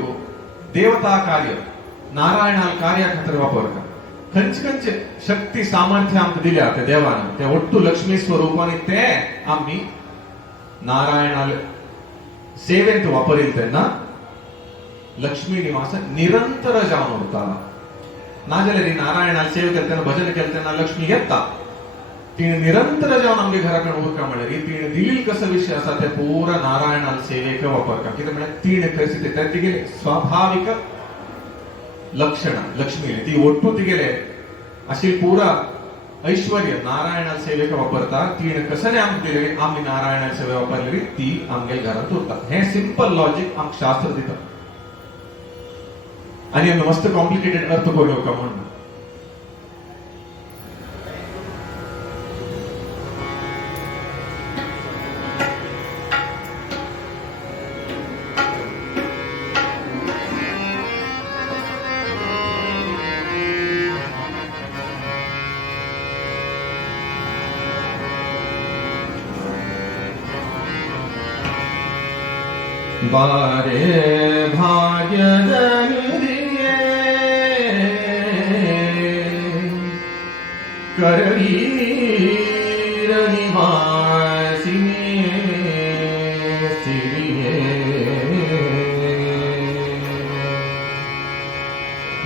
देवता कार्य नारायणाल कार्या खातीर वापरता खंयचे शक्ती सामर्थ्य आमकां दिल्या त्या देवान ते ओट्टू लक्ष्मी स्वरूपाने ते आम्ही नारायणाल सेवेंत वापरील तेन्ना लक्ष्मी निवास निरंतर जावन उरता नाजाल्यार नारायणाल सेवे केले तेन्ना भजन केले तेन्ना लक्ष्मी येता ती निरंतर जावन आमगे घराकडे उरका म्हळ्यार ती दिल्ली कसो विषय आसा ते पुरा नारायणाल सेवेक वापरता कित्याक म्हळ्यार तीन करची ते तिगे स्वाभाविक लक्षण लक्ष्मी ती ओट्टू तिगेले अशी पुरा ऐश्वर्य नारायणाल सेवेक वापरता तीन कसले आमकां दिले आमी नारायणाल सेवे वापरलेली ती आमगे घरांत उरता हे सिंपल लॉजिक आमकां शास्त्र दिता आनी आमी मस्त कॉम्प्लिकेटेड अर्थ करूं नका म्हणून ಬಾರೆ ಭಾಗ್ಯದ ನಿಧಿಯೇ ಕರವೀರ ನಿವಾಸಿನೇ ಸಿರಿಯೇ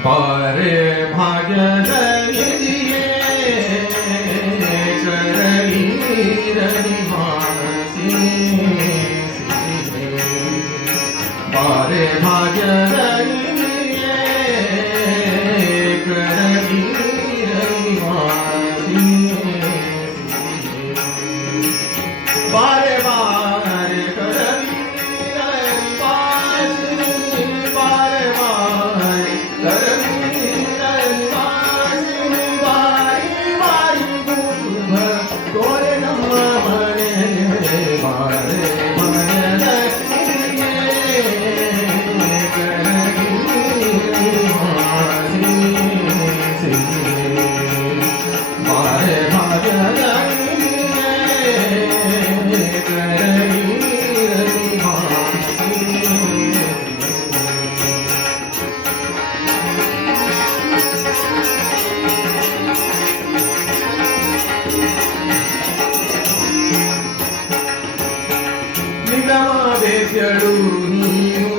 ಬಾರೆ ಭಾಗ್ಯದ ನಿಧಿಯೇ ಕರವೀರ ನಿವಾಸಿನೇ ಬಾರೆ ಭಾಗ್ಯದ ನಿಧಿಯೇ ಕರವೀರ ನಿವಾಸಿನೇ ಬಾರೆ ಬಾರೆ ಕರವೀರ ನಿವಾಸಿನೇ ಬಾರೆ ಬಾರೆ ಕರವೀರ ನಿವಾಸಿನೇ ಬಾರಿ ಬಾರಿ ಶುಭ ಕೋರೆ ನಮ್ಮ ಮನೆಗೆ ಬಾರೆ ಭಾಗ್ಯದ ನಿಗಮವೆಗಳು ನೀನು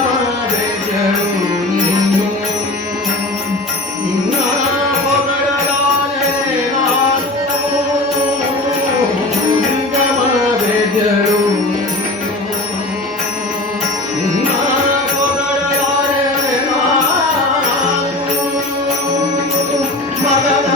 ನಿಗಮವೆಗಳು ನೀನು ನಿನ್ನ ಹೊಗಳಲಾರೆ ನಾನು ನಿಗಮವೆಗಳು ನಿನ್ನ ಹೊಗಳಲಾರೆ ನಾನು ಮಗನ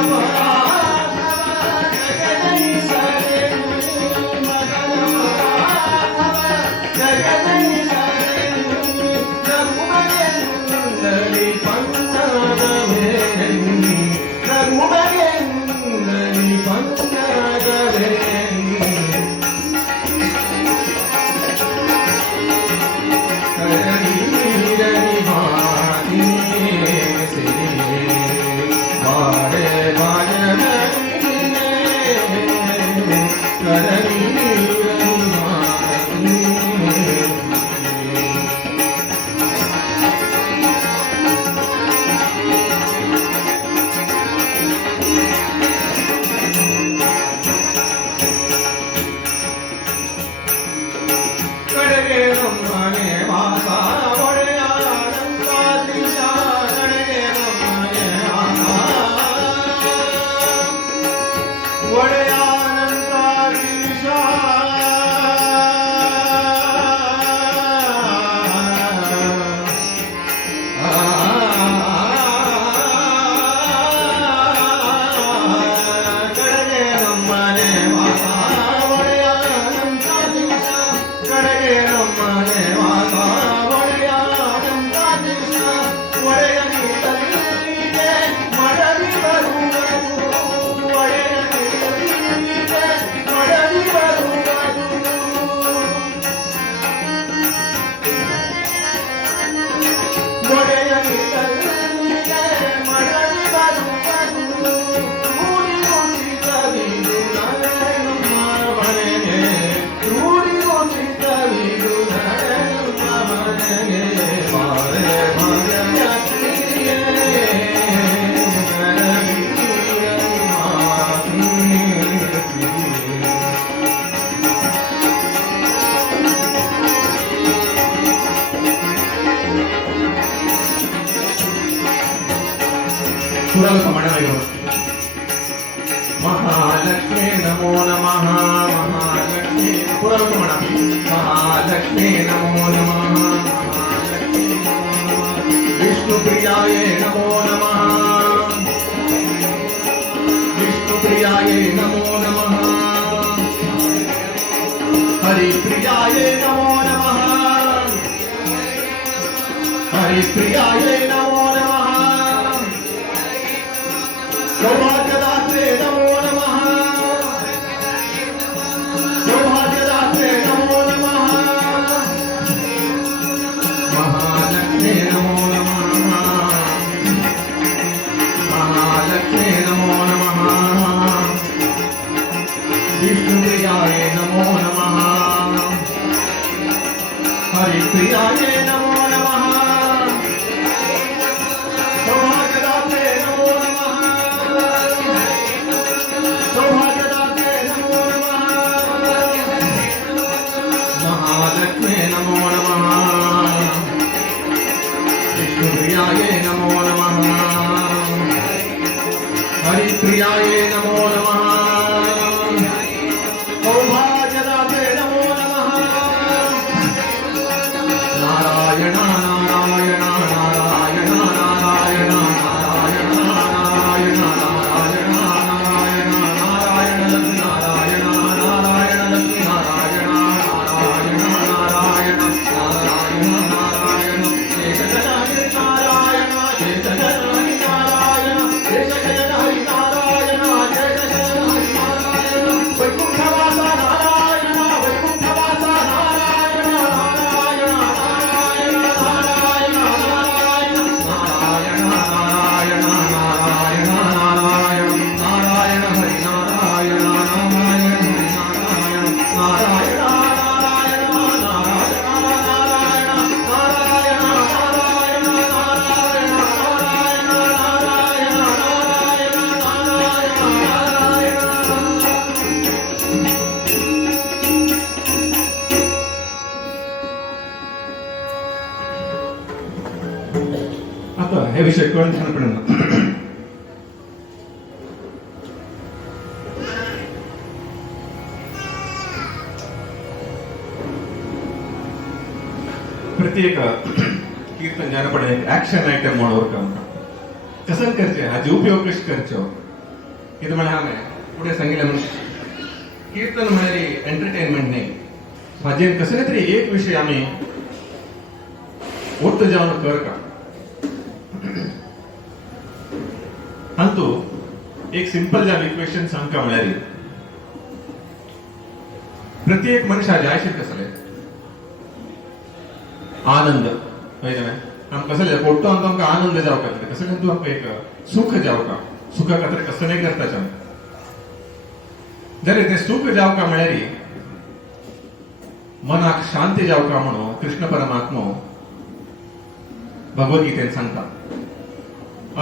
महालक्ष्मी नमो नमः महालक्ष्मी महालक्ष्मी नमो नमः विष्णुप्रियाय नमो नमः विष्णुप्रियाय नमो नमः हरिप्रियाय नमो नमः हरिप्रियाय नमो नमः सौभाग्यदात्रे नमो नमः सौभाग्यदात्रे नमो नमः महालक्ष्मी नमो नमः महालक्ष्मी नमो नमः विष्णुप्रियाय नमो नमः हरिप्रियाय नमो नमः सौभाग्यदाते नमो नमः सौभाग्यदाते नमो नमः महालक्ष्मे नमो नमः विष्णुप्रियाय नमो नमः हरिप्रियाय नमो नमः सौभाग्यदाते नमो नमः नारायण नारायण नारायण नारायण नारायण नारायण नारायण नारायण नारायण लक्ष्मी नारायण नारायण लक्ष्मी नारायण नारायण नारायण नारायण नारायण शेष हरि नारायण शेष हरि नारायण शेष हरि नारायण शेष हरि नारायण वैकुंठवासा नारायण वैकुंठवासा नारायण नारायण नारायण नारायण नारायण नारायण नारायण नारायण नारायण हरि नारायण नारायण हरि नारायण नारायण नारायण नारायण नारायण नारायण नारायण नारायण नारायण नारायण आता हे विषय कळून छानपणे प्रत्येक कीर्तन जानपड़े ಆಕ್ಷನ್ ಐಟಮ್ ಮಾಡೋರ್ಕ कसं करचे हाजी उपयोग कशी करचो ಇದು मला हांवें पुढे सांगितलं म्हणून कीर्तन म्हळ्यार एंटरटेनमेंट न्ही हाजेर कसले तरी एक विषय आम्ही ಒಟ್ಟು जावन करका अंतू एक सिंपल जावन इक्वेशन सांगका म्हळ्यार प्रत्येक मनशाचे आयुष्यात कसले आनंद कळ्ळें आमकां कसले फोटो आमकां आमकां आनंद जावका कसले तूं आमकां एक सुख जावका सुखा खातीर कसं नाही करताच जाल्यार तें सुख जावका म्हळ्यार मनाक शांती जावका म्हणून कृष्ण परमात्मो भगवद्गीतेन सांगता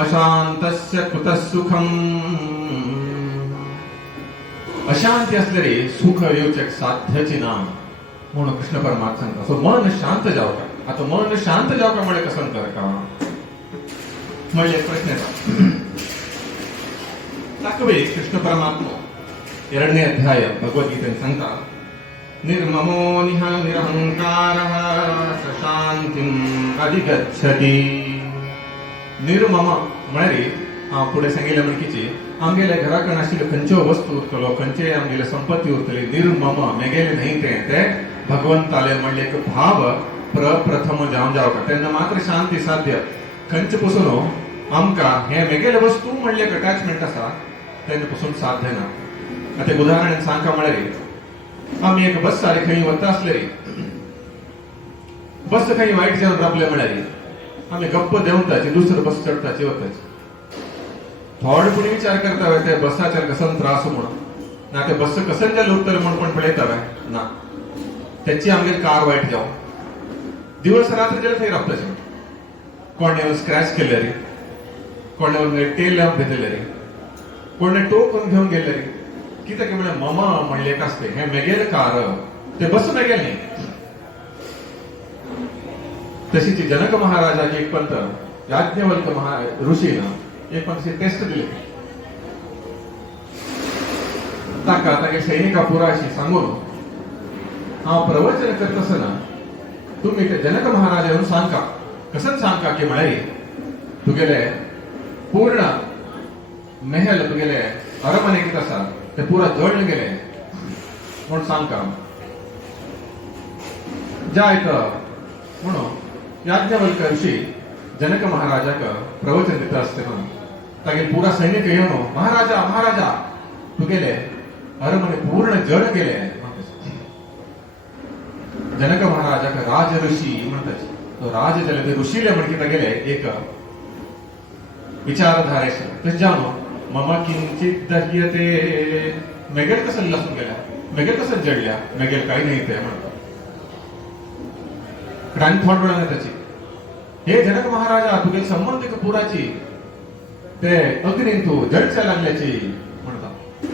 अशांतस्य कुतः सुखम अशांती असल्यार सुख येवचें साध्यच ना म्हणून कृष्ण परमात्मा सांगता सो मन शांत जावका आता मन शांत जावका म्हळ्यार कसं करका म्हणजे एक प्रश्न येता ताकवे कृष्ण परमात्मा 2ನೇ अध्याय भगवद्गीतेन सांगता निर्ममो निरहंकारः स शांतिं अधिगच्छति निर्मम म्हळ्यार हांव फुडें सांगिल्लें म्हणकीची आमगेल्या घरा कडेन आशिल्ल्यो खंयच्यो वस्तू उरतलो खंयचे आमगेले संपत्ती उरतली निर्मम मेगेले न्हय ते भगवंताले म्हणले एक भाव प्रथम जावन जावका तेन्ना मात्र शांती साध्य खंयचे पसून आमकां हे मेगेले वस्तू म्हणले एक अटॅचमेंट आसा तेन्ना पसून साध्य ना आता एक उदाहरण सांगता म्हळ्यार आमी एक बस सारी खंय वता आसले बस खंय वायट जावन राबले म्हळ्यार आमी गप्प देंवताची दुसरो बस चडताची वताची थोडे विचार करता ते बसाचेर कसन त्रास म्हणून ना ते बस कसन जाल्यार उरतले म्हणून पण पळयता ना त्याची आमगेर कार वायट जावं दिवस रात्र जाल्यार थंय राबताचे कोणे स्क्रॅच केले रे कोणे टेल लॅम्प घेतले रे कोणे टो करून घेवन गेले रे कित्याक म्हळ्यार ममा म्हणले एक आसते हे मेगेले कार ते बस मेगेले न्ही तशीच जनक महाराजाक एक पंत याज्ञवल्क ऋषीन एक पंत टेस्ट दिले ताका तागे सैनिका पुराशी सांगून हांव प्रवचन करता आसतना तुम्ही ते जनक महाराज येवन सांगता कसं सांगता की म्हळ्यार तुगेले पूर्ण महल तुगेले अरमने कितें आसा ते पुरा जळून गेले म्हूण सांगता जायत म्हणून याज्ञवल्क ऋषी जनक महाराजाक प्रवचन दिता आसतना तागे पुरा सैनिक येवन महाराजा महाराजा तुगेले अरमने पूर्ण जळ गेले जनक महाराजाक राज ऋषी म्हणतात तो राज जाले ते ऋषीले म्हणकी तागेले एक विचारधारे तशें जावन मम किंचित दह्यते मेगेल कसं लसून गेल्या मेगेल कसं जडल्या मेगेल काही नाही ते म्हणतात ग्रँथॉड त्याची हे जनक महाराजा तुगे संबंधिक पुराची ते अग्नीन तू जळच्या लागल्याची म्हणतात.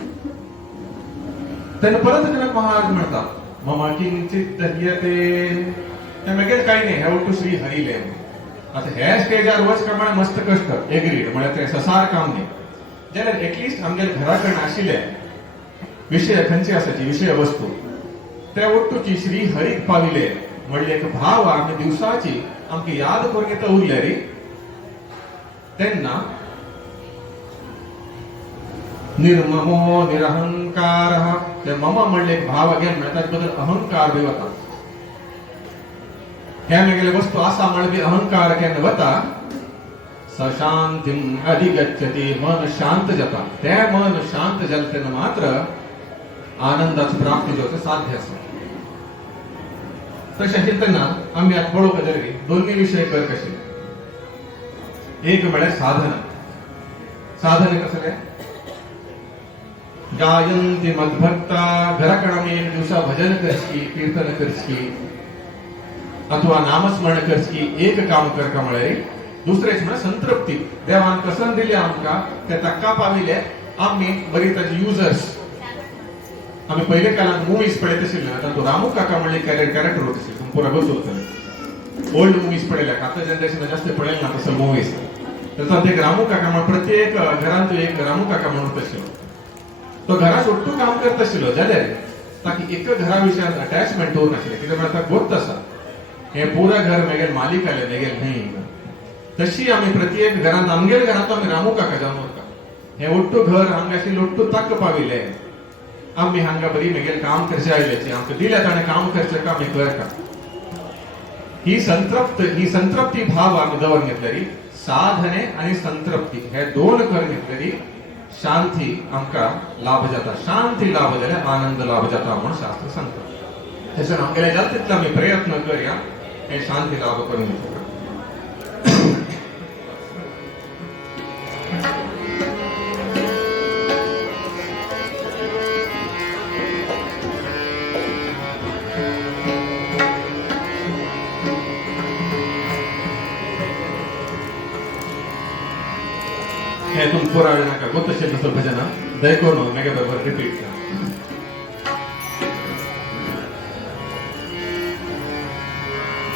त्यानं परत जनक महाराज म्हणतात ममा किंचित दह्यते ते मगेच काही नाही हे उठू श्री हरिले. आता हे स्टेजार वच प्रमाणे मस्त कष्ट एग्रीड म्हणजे ते ससार काम नाही जाल्यार एटलिस्ट आमच्या घराकडे आशिल्ले विषय खंयचे आसाची विषय वस्तू ते वट्टूची श्री हरीक पाविले म्हणजे एक भाव आमी दिवसाची आमची याद करून येता उरले रे तेन्ना निर्ममो निरहंकार ते मम म्हणले एक भाव अगेन ताचे बद्दल अहंकार बी वता. हे मेगेले वस्तू आसा म्हण बी अहंकार केन्ना वता सशांतीम अधिगच्छति मन शांत जाता. ते मन शांत जाले तेन्ना मात्र आनंदाची प्राप्ती जावचे साध्य आसा. तशें चिंतना आमी आतां पळोवंक गेले दोन्ही विशय कर कशे. एक म्हळ्यार साधना. साधन कसले गायन्ति मद्भक्ता घराकडे आमी एक दिवसा भजन करची कीर्तन करची अथवा नामस्मरण करची एक काम करता म्हळ्यार दुसरेच म्हळ्यार संतृप्ती. देवान कसन दिले आमकां ते तक्का पाविले आमी बरी ताचे युजर्स. आम्ही पहिले काळात मुव्हीज पळयत आशिल्ले आता तो रामू काका म्हणले कॅरेक्टर होत आशिल्ले पुरा बसवत ओल्ड मुव्हीज पळयल्या आता जनरेशन जास्त पळयले ना तसं मुव्हीज. त्याचा एक रामू काका म्हणून प्रत्येक घरात एक रामू काका म्हणून आशिल्लो. तो घरा सोडटू काम करत आशिल्लो जाल्यार ताकी एक घरा विशयान अटॅचमेंट उरूंक नाशिल्लें कित्याक म्हळ्यार ताका गोत्त आसा हे पुरा घर मेगेल मालीक आले मेगेल न्ही. तशी आमी प्रत्येक घरात आमगेर घरात आमी रामू काका जावन वता. हे ओट्टू घर हांगा आशिल्लें ओट्टू ताक पाविले आम्ही हांगा बरी मेगेल काम करचे आयल्याचे आमकां दिल्या ताणें काम करचें का आमी करता. ही संतृप्ती भाव आमी दवरून घेतलेली साधने आणि संतृप्ती हे दोन करून घेतलेली शांती आमकां लाभ जाता. शांती लाभ जाल्यार आनंद लाभ जाता म्हणून शास्त्र सांगता. तशें आमगेले जाता तितले आमी प्रयत्न करया हे शांती लाभ करून घेवपाक. हे तुम पुरा वेळ नाका गोतशें तसं भजना दयकोन मेगे बरोबर रिपीट कर.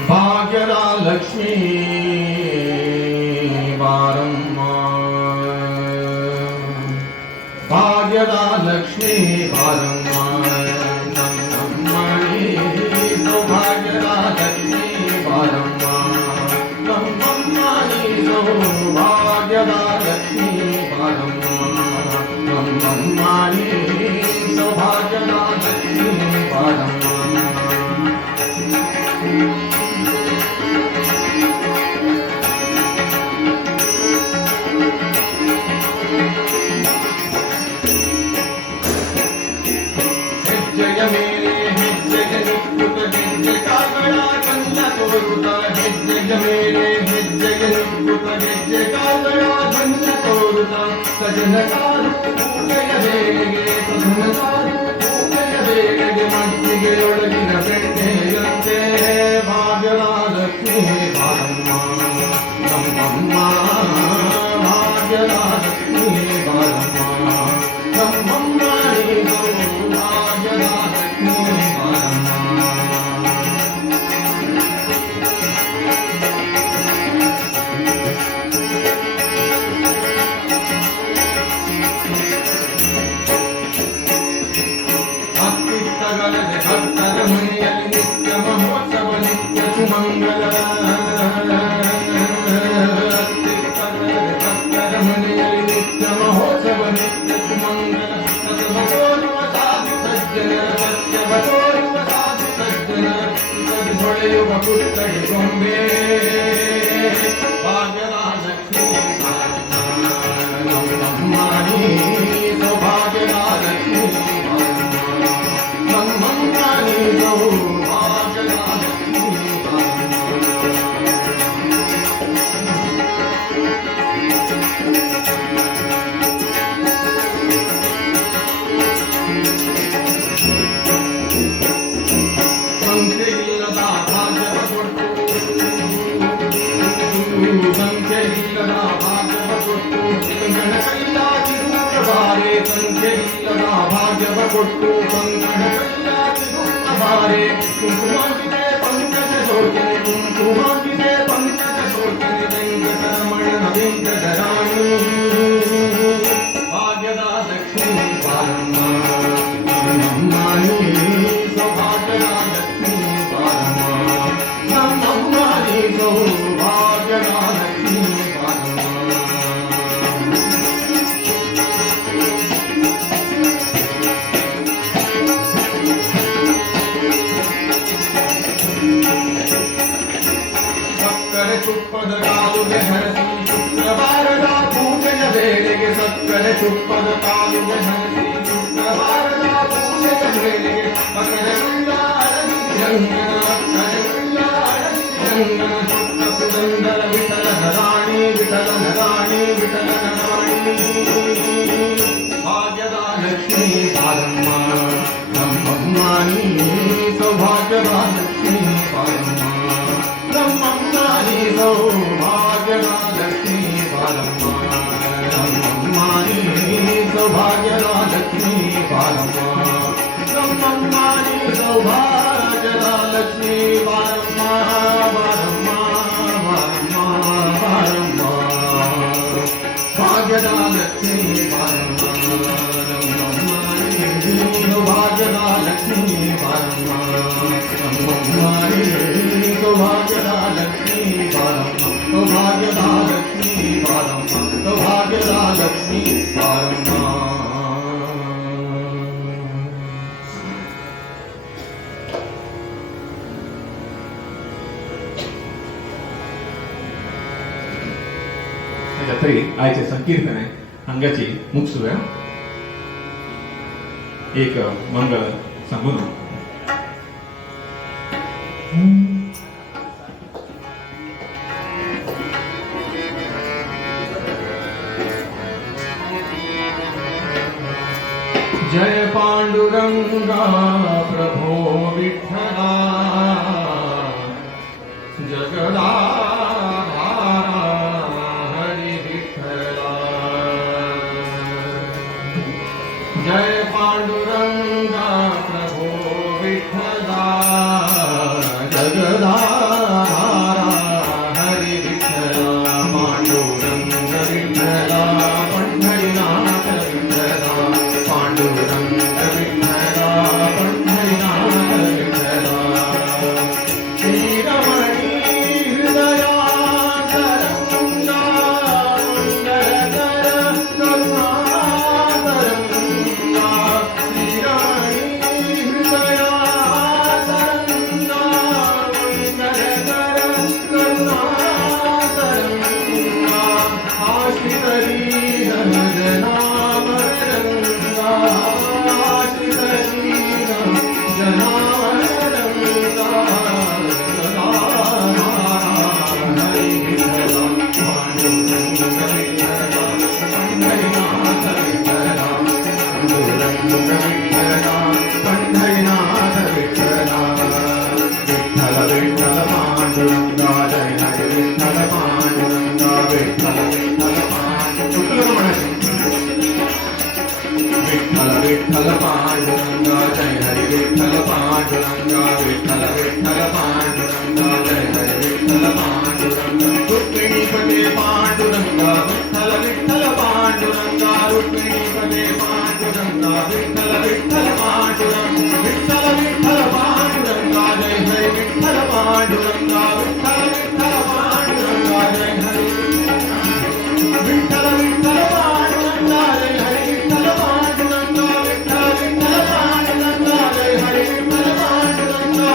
भाग्यदा लक्ष्मी वारंवार भाग्यदा लक्ष्मी वारंवार नम्मणी सौभाग्यदा लक्ष्मी वारंवार नम्मणी सौभाग्यदा लक्ष्मी वारंवार नम्मणी सौभाग्यदा लक्ष्मी वारंवार. ಕೊಟ್ಟು ಬಾರೆ ಕುಂಕುಮಾಂಬಿಕೆ ಪಂಕಜ ಶೋಕಿನಿ ಕುಂಕುಮಾಂಬಿಕೆ ಪಂಕಜ ಶೋಕಿನಿ ವೆಂಕಟರಮಣ ವೆಂಕಟರಾಣಿ ಭಾಗ್ಯದ ಲಕ್ಷ್ಮೀ ಬಾರಮ್ಮ ನಮ್ಮಮ್ಮ ನೀ ಸೌಭಾಗ್ಯದ ಲಕ್ಷ್ಮೀ ಬಾರಮ್ಮ ನಮ್ಮಮ್ಮ ನೀ ಸೌಭಾಗ್ಯದ ಲಕ್ಷ್ಮೀ ಬಾರಮ್ಮ ಸಕ್ಕರೆ ತುಪ್ಪದ ಕಾಲುಗೆ ಹರಸಿ ಶುಕ್ರವಾರದ ಪೂಜೆಯ ವೇಳೆಗೆ ಸಕ್ಕರೆ ತುಪ್ಪದ ಕಾಲುಗೆ ಹರಸಿ ಶುಕ್ರವಾರದ ಪೂಜೆಯ ವೇಳೆಗೆ ಮಕರವಿಲ್ಲ ಅರಗಿರಂಗನ ಮಕರವಿಲ್ಲ ಅರಗಿರಂಗನ ಶುಕ್ರ ಸುಗಂಧರ ವಿಠಲನ ರಾಣಿ ವಿಠಲನ ರಾಣಿ ವಿಠಲನ ರಾಣಿ ಭಾಗ್ಯದ ಲಕ್ಷ್ಮೀ ಬಾರಮ್ಮ ನಮ್ಮಮ್ಮ ನೀ ಸೌಭಾಗ್ಯದ ಲಕ್ಷ್ಮೀ ಬಾರಮ್ಮ ನಮ್ಮಮ್ಮ ನೀ ಸೌಭಾಗ್ಯದ ಲಕ್ಷ್ಮೀ ಬಾರಮ್ಮ ನಮ್ಮಮ್ಮ ನೀ ಸೌಭಾಗ್ಯದ ಲಕ್ಷ್ಮೀ ಬಾರಮ್ಮ ನಮ್ಮಮ್ಮ ನೀ ಸೌಭಾಗ್ಯದ ಲಕ್ಷ್ಮೀ ಬಾರಮ್ಮ ಬಾರಮ್ಮ ಬಾರಮ್ಮ ಬಾರಮ್ಮ ಭಾಗ್ಯದ ಲಕ್ಷ್ಮೀ ಬಾರಮ್ಮ ನಮ್ಮಮ್ಮ ನೀ ಸೌಭಾಗ್ಯದ ಲಕ್ಷ್ಮೀ ಬಾರಮ್ಮ ನಮ್ಮಮ್ಮ ನೀ ಸೌಭಾಗ್ಯದ ಲಕ್ಷ್ಮೀ ಬಾರಮ್ಮ ಸೌಭಾಗ್ಯದ ಲಕ್ಷ್ಮೀ ಬಾರಮ್ಮ ಸೌಭಾಗ್ಯದ ಲಕ್ಷ್ಮೀ ಬಾರಮ್ಮ तरी आयचे संकीर्तने हांगाची मुगसुव्या एक मंगळ सांगून जय पांडुरंगा प्रभो विठ्ठला जगदाधारा हरि विठ्ठला जय पांडुरंगा प्रभो विठ्ठला जगदाधारा हरि विठ्ठला पांडुरंग विठ्ठला पंढरीनाथ विठ्ठला पांडुरंग विठ्ठला पंढरीनाथ विठ्ठला श्रीरमणी हृदयान्तरंगा मंगलकर करुणातरंगा श्रीरमणी हृदयान्तरंगा मंगलकर करुणातरंगा आश्रितरी जनावरंगा आश्रितरी जनावरंगा हरि विठ्ठला पांडुरंग विठ्ठला पंढरीनाथ विठ्ठला पांडुरंग विठ्ठला पंढरीनाथ विठ्ठला विठ्ठल विठ्ठल पांडुरंगा जय हरि विठ्ठल पांडुरंगा विठ्ठल विठ्ठल पांडुरंगा विठ्ठल विठ्ठल पांडुरंगा जय हरि विठ्ठल पांडुरंगा विठ्ठल विठ्ठल पांडुरंगा जय हरि विठ्ठल पांडुरंगा रुक्मिणीपते पांडुरंगा विठ्ठल विठ्ठल पांडुरंगा रुक्मिणीपते पांडुरंगा विठ्ठल विठ्ठल पांडुरंगा विठ्ठल विठ्ठल पांडुरंगा जय हरि विठ्ठल पांडुरंगा विठ्ठल विठ्ठल पांडुरंगा जय हरि विठ्ठल विठ्ठल पांडुरंगा जय हरि विठ्ठल पांडुरंगा विठ्ठल विठ्ठल पांडुरंगा जय हरि विठ्ठल पांडुरंगा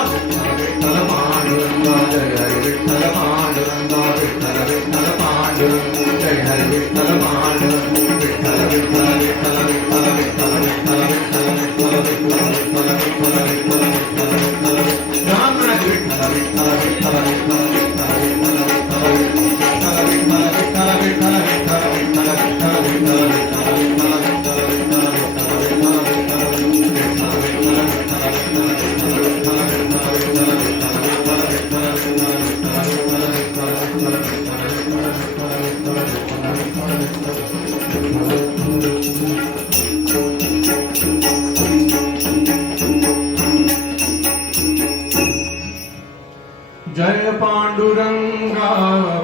जय पांडुरंगा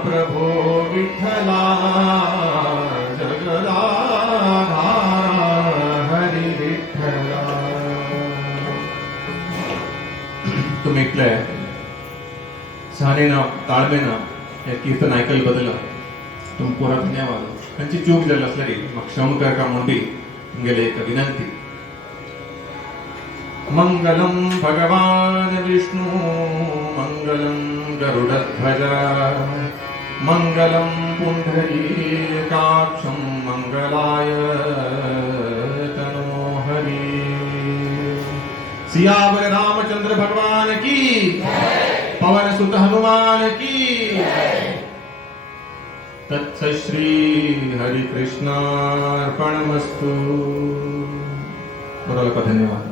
प्रभो विठ्ठला जगदाधारा हरी विठ्ठला. तुम्ही ऐकलंय छानेनं ताळमेनं हे कीर्तन ऐकायला बदललं तुम्ही पोरा धन्यवाद त्यांची चूक झाली असली मग क्षम कर का म्हणबी तुमगेले एक विनंती. मंगलम भगवान विष्णु मंगलम गरुडध्वज मंगलम पुंडरीकाक्षं मंगलाय तनो हरि. सियावर रामचंद्र भगवान की पवन सुत हनुमान की तत्स श्री हरि कृष्णार्पणमस्तु. धन्यवाद.